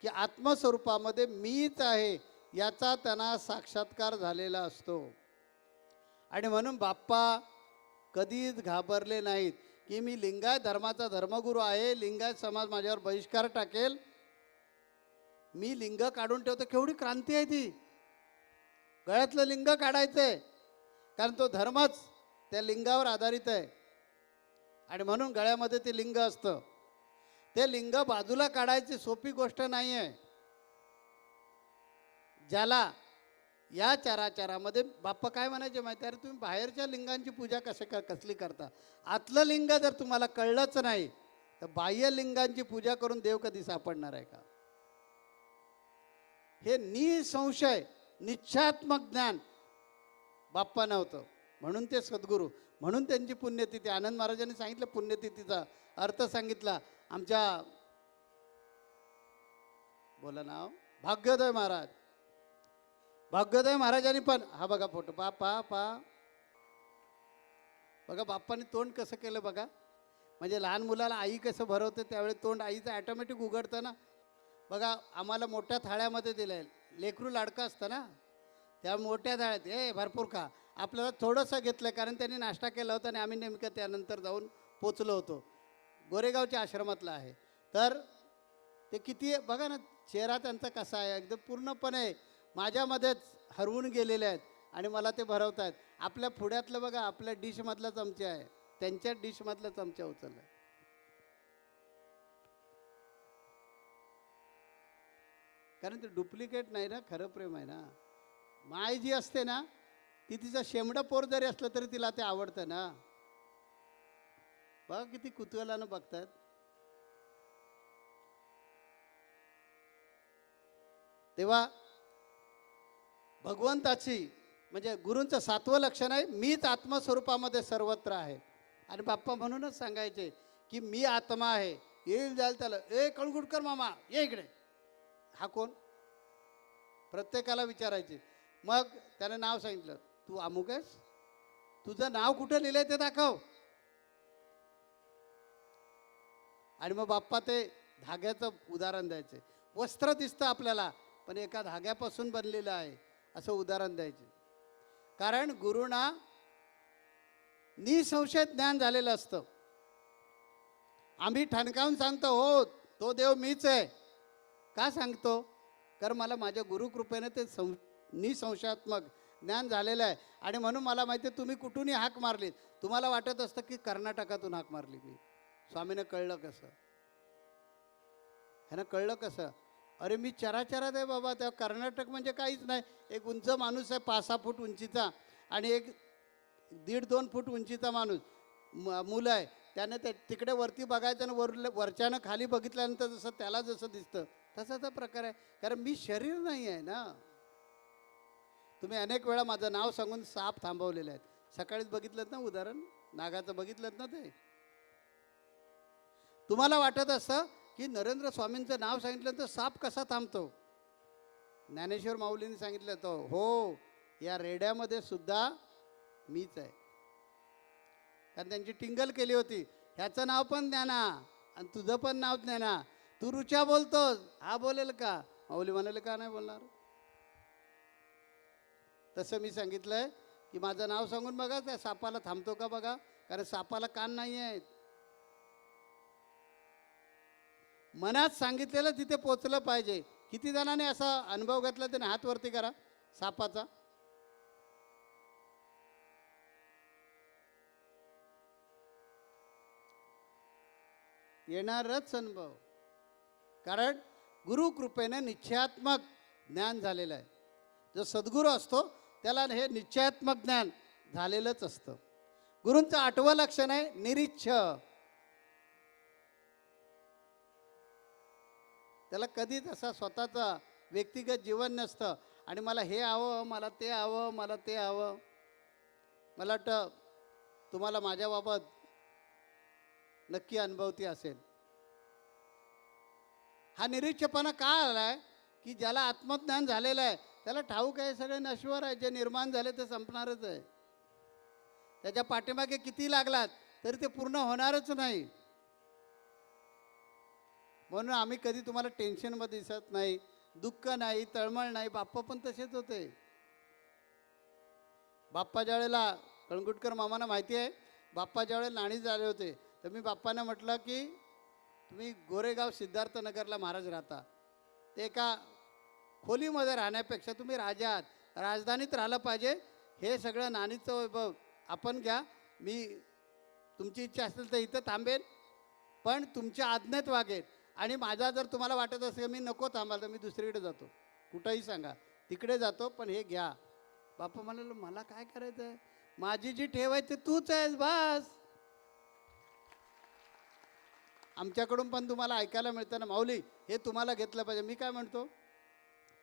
की आत्मस्वरूपामध्ये मीच आहे याचा त्यांना साक्षात्कार झालेला असतो. आणि म्हणून बाप्पा कधीच घाबरले नाहीत की मी लिंगायत धर्माचा धर्मगुरू आहे, लिंगायत समाज माझ्यावर बहिष्कार टाकेल, मी लिंग काढून ठेवतो. केवढी क्रांती आहे ती. गळ्यातलं लिंग काढायचंय, कारण तो धर्मच त्या लिंगावर आधारित आहे. आणि म्हणून गळ्यामध्ये ते लिंग असतं. ते लिंग बाजूला काढायची सोपी गोष्ट नाही आहे. ज्याला या चराचरामध्ये बाप्पा काय म्हणायचे माहिती आहे, तुम्ही बाहेरच्या लिंगांची पूजा कसली करता, आतलं लिंग जर तुम्हाला कळलंच नाही तर बाह्य लिंगांची पूजा करून देव कधी सापडणार आहे का. हे निसंशय निश्चयात्मक ज्ञान बाप्पा नव्हतं, म्हणून ते सद्गुरू, म्हणून त्यांची पुण्यतिथी. आनंद महाराजांनी सांगितलं पुण्यतिथीचा अर्थ सांगितला. आमच्या बोला नाव भाग्योदय महाराज, भाग्योदय महाराजांनी पण हा बघा फोटो पा पा पा बघा बाप्पाने तोंड कसं केलं बघा. म्हणजे लहान मुलाला आई कसं भरवते त्यावेळी तोंड आईचं ॲटोमॅटिक उघडतं ना. बघा आम्हाला मोठ्या थाळ्यामध्ये दिलं आहे, लेकरू लाडकं असतं ना, त्या मोठ्या थाळ्यात भरपूर खा. आपल्याला थोडंसं घेतलं कारण त्यांनी नाश्ता केला होता आणि आम्ही नेमकं त्यानंतर जाऊन पोचलो होतो. गोरेगावच्या आश्रमातला आहे. तर ते किती बघा ना, चेहरा त्यांचा कसा आहे, एकदम पूर्णपणे माझ्यामध्येच हरवून गेलेले आहेत आणि मला ते भरवत आहेत. आपल्या पुढ्यातलं बघा, आपल्या डिशमधला चमचा आहे, त्यांच्या डिशमधला चमचा उचलला. कारण ते डुप्लिकेट नाही ना, खरं प्रेम आहे ना. माय जी असते ना ती तिचं शेमडं पोर जरी असलं तरी तिला ते आवडतं ना. बघा किती कुतूहलानं बघतात. तेव्हा भगवंताची म्हणजे गुरूंचं 7वं लक्षण आहे मीच आत्मस्वरूपामध्ये सर्वत्र आहे. आणि बाप्पा म्हणूनच सांगायचे की मी आत्मा आहे, येईल जाईल त्याला कळगुडकर मामा ये इकडे. हा कोण प्रत्येकाला विचारायचे. मग त्याने नाव सांगितलं, तू अमुक आहेस, तुझं नाव कुठं लिहिलंय ते दाखव. आणि मग बाप्पा ते धाग्याचं उदाहरण द्यायचे. वस्त्र दिसतं आपल्याला पण एका धाग्यापासून बनलेलं आहे असं उदाहरण द्यायचे. कारण गुरुना निसंशय ज्ञान झालेलं असतं. आम्ही ठणकावून सांगतो हो तो देव मीच आहे. का सांगतो, कारण मला माझ्या गुरुकृपेने ते निसंशयात्मक ज्ञान झालेलं आहे. आणि म्हणून मला माहिती आहे तुम्ही कुठूनही हाक मारली, तुम्हाला वाटत असतं की कर्नाटकातून हाक मारली मी. स्वामीनं कळलं कसं, ह्यानं कळलं कसं, अरे मी चराचरात आहे बाबा. त्या कर्नाटक म्हणजे काहीच नाही, एक उंच माणूस आहे 5-6 फूट उंचीचा आणि एक 1.5-2 फूट उंचीचा माणूस मुलं आहे. त्याने ते तिकडे वरती बघायचं आणि वरच्यानं खाली बघितल्यानंतर जसं त्याला जसं दिसतं तसाचा प्रकार आहे. कारण मी शरीर नाही आहे ना. तुम्ही अनेक वेळा माझं नाव सांगून साप थांबवलेले आहेत. सकाळीच बघितलं ना उदाहरण, नागाचं बघितलं ना. ते तुम्हाला वाटत असतं की नरेंद्र स्वामींचं नाव सांगितलं तर साप कसा थांबतो. ज्ञानेश्वर माऊलींनी सांगितलं तो हो, या रेड्यामध्ये सुद्धा मीच आहे. कारण त्यांची टिंगल केली होती, ह्याचं नाव पण ज्ञाना आणि तुझं पण नाव ज्ञाना, तू रुचा बोलतोस, हा बोलेल का. माऊली म्हणाले का नाही बोलणार. तसं मी सांगितलंय की माझं नाव सांगून बघा त्या सापाला थांबतो का बघा. कारण सापाला कान नाही आहेत. मनात सांगितलेलं तिथे पोचलं पाहिजे. किती जणांनी असा अनुभव घेतला त्याने हात वरती करा सापाचा. येणारच अनुभव, कारण गुरु कृपेने निश्चयात्मक ज्ञान झालेलं आहे. जो सद्गुरू असतो त्याला हे निश्चयात्मक ज्ञान झालेलंच असतं. गुरूंचं 8वं लक्षण आहे निरीच्छ. त्याला कधीच असा स्वतःचा व्यक्तिगत जीवन नसतं आणि मला हे हवं, मला ते हवं, मला ते हवं. मला वाटतं तुम्हाला माझ्याबाबत नक्की अनुभवती असेल. हा निरीक्षपणा का आलाय की ज्याला आत्मज्ञान झालेलं आहे त्याला ठाऊक आहे सगळे नश्वर आहे, जे निर्माण झाले ते संपणारच आहे. त्याच्या पाठीमागे किती लागलात तरी ते पूर्ण होणारच नाही. म्हणून आम्ही कधी तुम्हाला टेन्शनमध्ये दिसत नाही, दुःख नाही, तळमळ नाही. बाप्पा पण तसेच होते. बाप्पा ज्या वेळेला कळंगुटकर मामांना माहिती आहे, बाप्पा ज्या वेळेला नाणी झाले होते तर मी बाप्पांना म्हटलं की तुम्ही गोरेगाव सिद्धार्थनगरला महाराज राहता, ते एका खोलीमध्ये राहण्यापेक्षा तुम्ही राजा आहात, राजधानीत राहिलं पाहिजे. हे सगळं नाणीचं वैभव आपण घ्या. मी तुमची इच्छा असेल तर इथं थांबेन, पण तुमच्या आज्ञेत वागेल. आणि माझा जर तुम्हाला वाटत असेल मी नको थांबायला तर मी दुसरीकडे जातो, कुठंही सांगा तिकडे जातो, पण हे घ्या. बाप्पा म्हणाले मला काय करायचं आहे, माझी जी ठेव आहे ते तूच आहेस बस. आमच्याकडून पण तुम्हाला ऐकायला मिळतं ना, माऊली हे तुम्हाला घेतलं पाहिजे. मी काय म्हणतो,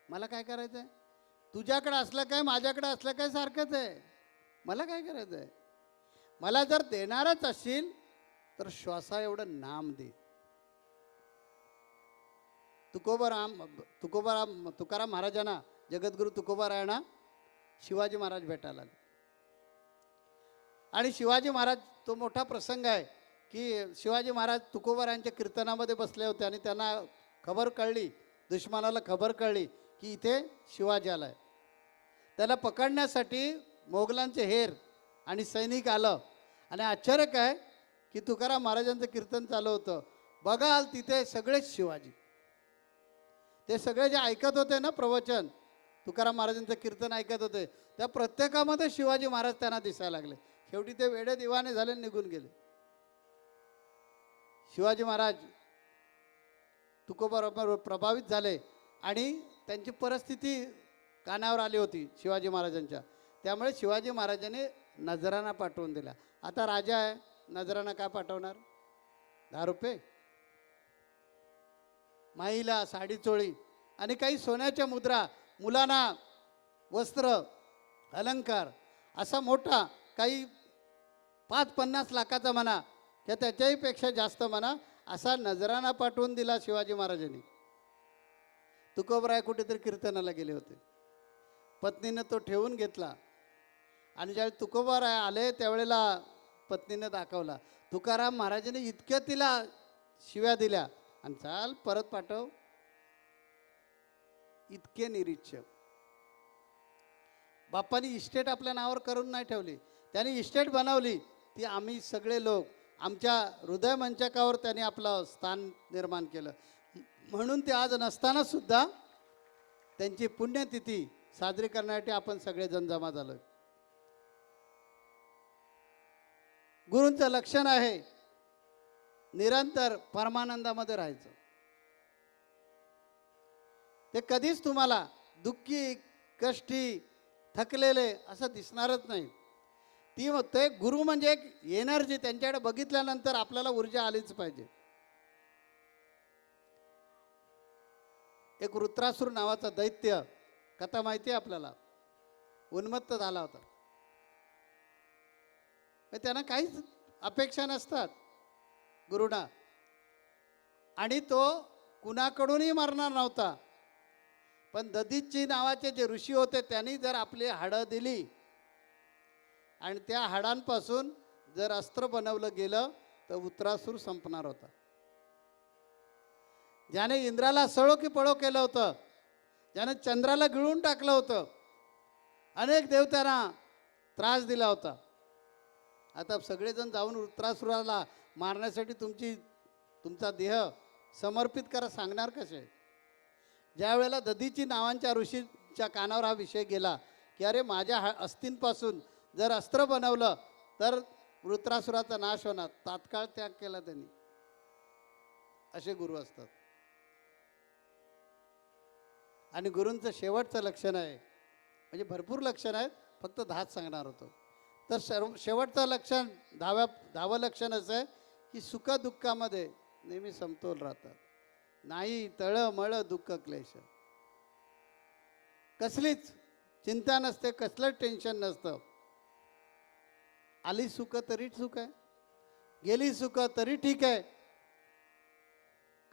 मला काय करायचं आहे, तुझ्याकडे असलं काय माझ्याकडे असलं काय सारखंच आहे. मला काय करायचं आहे, मला जर देणारच असशील तर श्वासा एवढं नाम दे. तुकाराम महाराजांना, जगद्गुरु तुकोबारायांना शिवाजी महाराज भेटायला आले. आणि शिवाजी महाराज, तो मोठा प्रसंग आहे की शिवाजी महाराज तुकोबारायांच्या कीर्तनामध्ये बसले होते आणि त्यांना खबर कळली, दुश्मनाला खबर कळली की इथे शिवाजी आलाय. त्याला पकडण्यासाठी मोगलांचे हेर आणि सैनिक आलं. आणि आश्चर्य काय की तुकाराम महाराजांचं कीर्तन चालू होतं, बघाल तिथे सगळेच शिवाजी. ते सगळे जे ऐकत होते ना प्रवचन, तुकाराम महाराजांचं कीर्तन ऐकत होते, त्या प्रत्येकामध्ये शिवाजी महाराज त्यांना दिसायला लागले. शेवटी ते वेडे दिवाने झाले, निघून गेले. शिवाजी महाराज तुकोबाबरोबर प्रभावित झाले आणि त्यांची परिस्थिती कानावर आली होती शिवाजी महाराजांच्या. त्यामुळे शिवाजी महाराजांनी नजराणा पाठवून दिला. आता राजा आहे, नजराणा काय पाठवणार, 10 रुपये, माईला साडी चोळी आणि काही सोन्याच्या मुद्रा, मुलांना वस्त्र अलंकार, असा मोठा काही 5-50 लाखाचा म्हणा किंवा त्याच्याही पेक्षा जास्त म्हणा असा नजराणा पाठवून दिला शिवाजी महाराजांनी. तुकोबराय कुठेतरी कीर्तनाला गेले होते, पत्नीनं तो ठेवून घेतला. आणि ज्यावेळी तुकोबाराय आले त्यावेळेला पत्नीनं दाखवला. तुकाराम महाराजांनी इतक्या तिला शिव्या दिल्या आणि चाल परत पाठव. इतके निरीक्षक. बाप्पानी इस्टेट आपल्या नावावर करून नाही ठेवली, त्यांनी इस्टेट बनवली. ती आम्ही सगळे लोक आमच्या हृदय मंचकावर त्यांनी आपलं स्थान निर्माण केलं. म्हणून ते आज नसताना सुद्धा त्यांची पुण्यतिथी साजरी करण्यासाठी आपण सगळेजण जमा झालो. गुरूंचं लक्षण आहे निरंतर परमानंदामध्ये राहायचं. ते कधीच तुम्हाला दुःखी, कष्टी, थकलेले असं दिसणारच नाही. ते गुरु म्हणजे एक एनर्जी, त्यांच्याकडे बघितल्यानंतर आपल्याला ऊर्जा आलीच पाहिजे. एक वृत्रासूर नावाचा दैत्य, कथा माहिती आहे आपल्याला, उन्मत्त झाला होता. त्यांना काहीच अपेक्षा नसतात गुरुना, आणि तो कुणाकडूनही मरणार नव्हता. पण दधीची नावाचे जे ऋषी होते त्यांनी जर आपली हाडं दिली आणि त्या हाडांपासून जर अस्त्र बनवलं गेलं तर वृत्रासूर संपणार होता. ज्याने इंद्राला सळो की पळो केलं होतं, ज्याने चंद्राला गिळून टाकलं होतं, अनेक देवतांना त्रास दिला होता. आता सगळेजण जाऊन वृत्रासुराला मारण्यासाठी तुमचा देह समर्पित करा सांगणार कसे? ज्या वेळेला दधीची नावांच्या ऋषीच्या कानावर हा विषय गेला की अरे माझ्या अस्थिंपासून जर अस्त्र बनवलं तर वृत्रासुराचा नाश होणार, तात्काळ त्याग केला त्यांनी. असे गुरु असतात. आणि गुरूंचं शेवटचं लक्षण आहे, म्हणजे भरपूर लक्षण आहेत, फक्त 10च सांगणार होतो. तर शेवटचं लक्षण 10वं लक्षण असं आहे की सुखदुःखामध्ये नेहमी समतोल राहतात. नाही तळमळ दुःख क्लेश. कसलीच चिंता नसते, कसलं टेन्शन नसतं. आली सुख तरी सुख आहे, गेली सुख तरी ठीक आहे.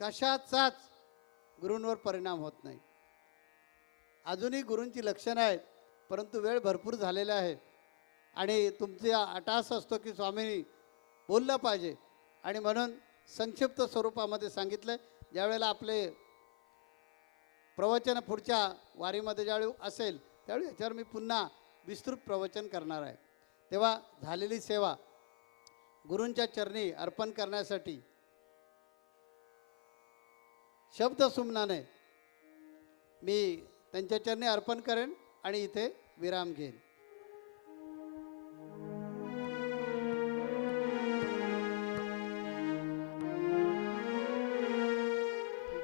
कशाचाच गुरूंवर परिणाम होत नाही. अजूनही गुरूंची लक्षणं आहेत, परंतु वेळ भरपूर झालेला आहे आणि तुमचा अट्टास असतो की स्वामींनी बोललं पाहिजे आणि म्हणून संक्षिप्त स्वरूपामध्ये सांगितलं. ज्यावेळेला आपले प्रवचन पुढच्या वारीमध्ये ज्यावेळी असेल त्यावेळी याच्यावर मी पुन्हा विस्तृत प्रवचन करणार आहे. तेव्हा झालेली सेवा गुरूंच्या चरणी अर्पण करण्यासाठी शब्द सुमनाने मी त्यांच्या चरणी अर्पण करेन आणि इथे विराम घेईन.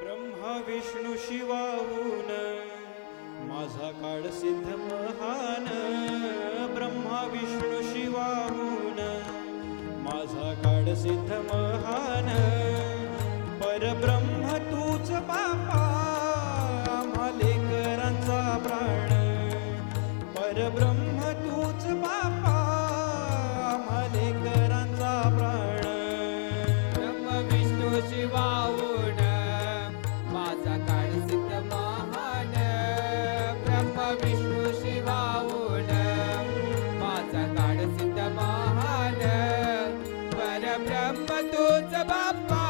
ब्रह्मा विष्णू शिवाहून माझा काळ सिद्ध महान. ब्रह्मा विष्णू शिवाहून माझा काळ सिद्ध महान. परब्रह्म तूच बापा आम्हा लेकरांचा प्राण. परब्रह्म तूच बापा आम्हा लेकरांचा प्राण. ब्रह्म विष्णू शिवाहून माझा काळ सिद्ध महान. ब्रह्म विष्णू शिवाहून माझा काळ सिद्ध महान. परब्रह्म तूच बाप्पा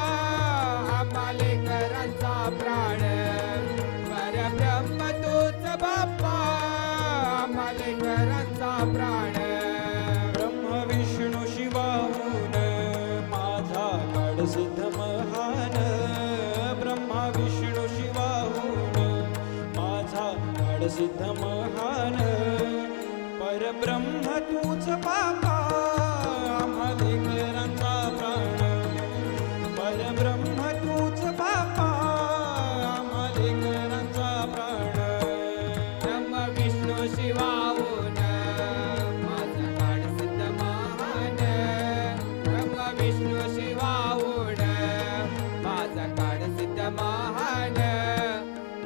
आम्हा लेकरांचा प्राण. परब्रह्म तूच बाप्पा आम्हा लेकरांचा प्राण. ब्रह्म विष्णू शिवाहून माझा काळ सिद्ध महान. ब्रह्मा विष्णू शिवाहून माझा काळ सिद्ध महान. परब्रह्म तूच बापा आम्हा लेकरांचा प्राण. परब्रह्म तूच बापा आम्हा लेकरांचा प्राण. ब्रह्म विष्णू शिवाहून माझा काळ सिद्ध महान. ब्रह्म विष्णू शिवाहून माझा काळ सिद्ध महान.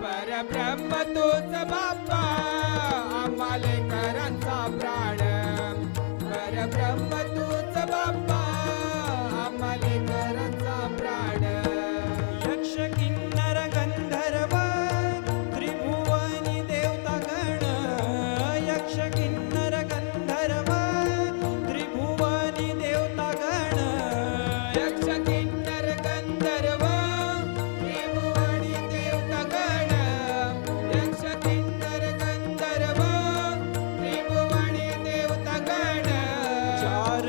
परब्रह्म तूच बाप्पा आम्हा लेकरांचा प्राण. परब्रह्म तूच बाप्पा आम्हा लेकरांचा प्राण. यक्ष किन्नर गंधर्व त्रिभुवनी देवतागण. यक्ष किन्नर गंधर्व त्रिभुवनी देवतागण. यक्ष किन्नर गंधर्व त्रिभुवनी देवतागण. यक्ष किन्नर गंधर्व त्रिभुवनी देवतागण. चार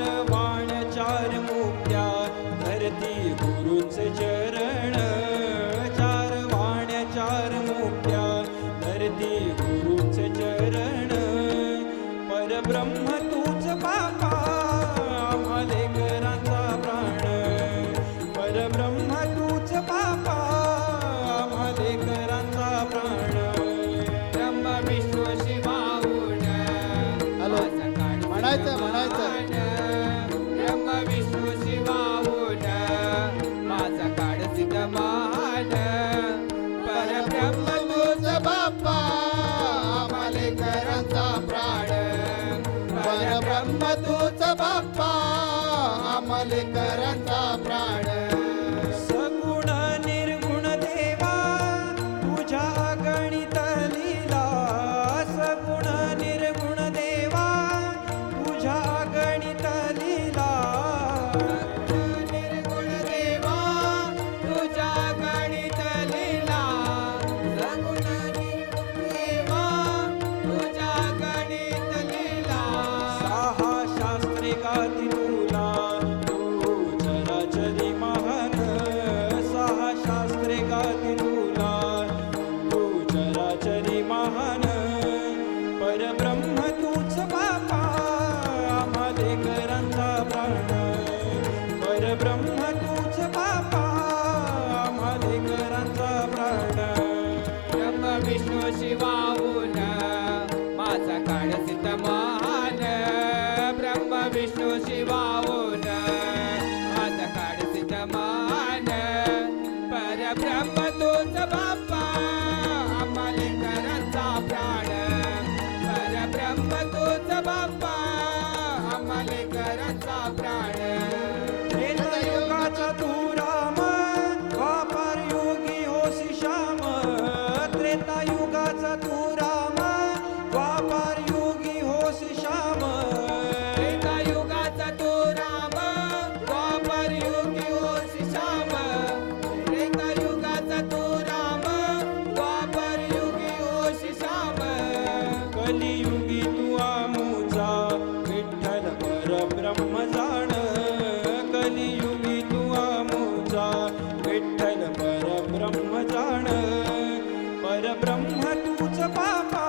बापा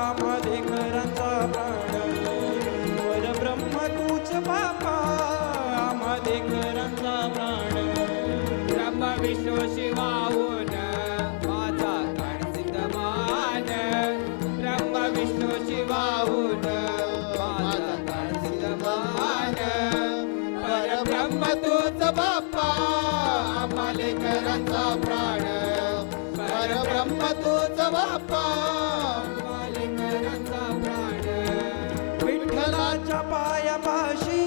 आम्हा लेकरांचा प्राण परब्रह्म तूच बापा आम्हा लेकरांचा प्राण ब्रह्म विष्णू शिवाहून माझा काळजित मान ब्रह्म विष्णू शिवाहून माझा काळजित मान परब्रह्म तूच बाप्पा आम्हा लेकरांचा प्राण परब्रह्म तूच बाप्पा आम्हा लेकरांचा प्राण विठ्ठलाच्या पायापाशी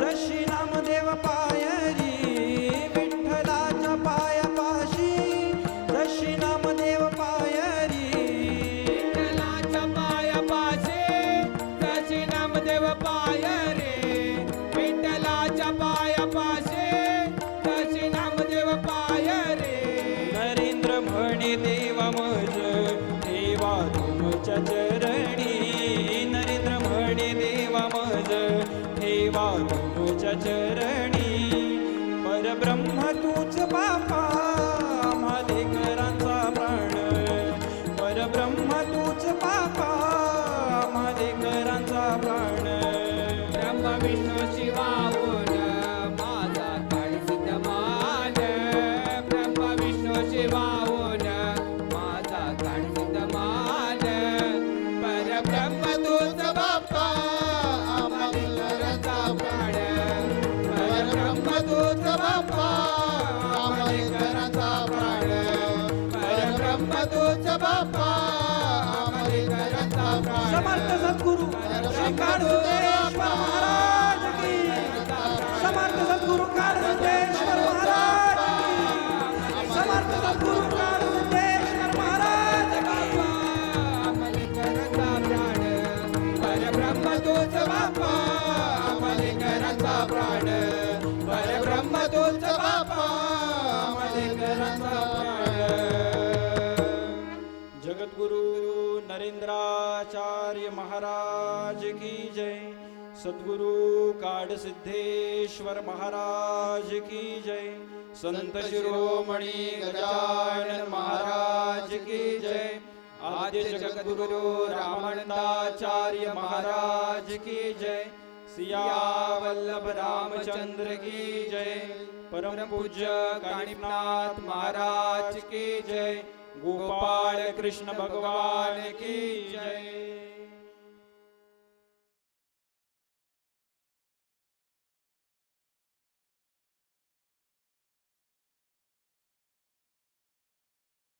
जशी नामदेव पायरी विठ्ठलाच्या पायापाशी जशी नामदेव पायरी विठ्ठलाच्या पायापाशी जशी नामदेव पाय रे विठ्ठलाच्या पायापाशी जशी नामदेव पाय रे नरेंद्र म्हणे देवा मज ठेवा तुमच्या चरणी नरेंद्र म्हणे देवा मज ठेवा तुमच्या चरणी परब्रह्म तूच बापा आम्हा लेकरांचा प्राण परब्रह्म तूच बापा आम्हा लेकरांचा प्राण ब्रह्म विष्णू शिवाहून माझा काळजित मान ब्रह्म विष्णू शिवाहून माझा काळजित मान परब्रह्म तूच बाप्पा आम्हा लेकरांचा प्राण परब्रह्म तूच बाप्पा आम्हा लेकरांचा प्राण परब्रह्म तूच बाप्पा आम्हा लेकरांचा प्राण समर्थ सद्गुरु श्री काळसिद्धेश्वर महाराज की समर्थ सद्गुरु काळसिद्धेश्वर महाराज की समर्थ सद्गुरु काळसिद्धेश्वर महाराज की परब्रह्म तूच बाप्पा आम्हा लेकरांचा प्राण परब्रह्म तूच बाप्पा आम्हा लेकरांचा प्राण जगद्गुरु नरेंद्राचार्य महाराज की जय सद्गुरु काळसिद्धेश्वर महाराज की जय संत शिरोमणी गजानन महाराज की जय आद्य जगद्गुरु रामानंदाचार्य महाराज की जय सिया वल्लभ रामचंद्र की जय परम पूज्य कानिपनाथ महाराज की जय गोपाल कृष्ण भगवान की जय।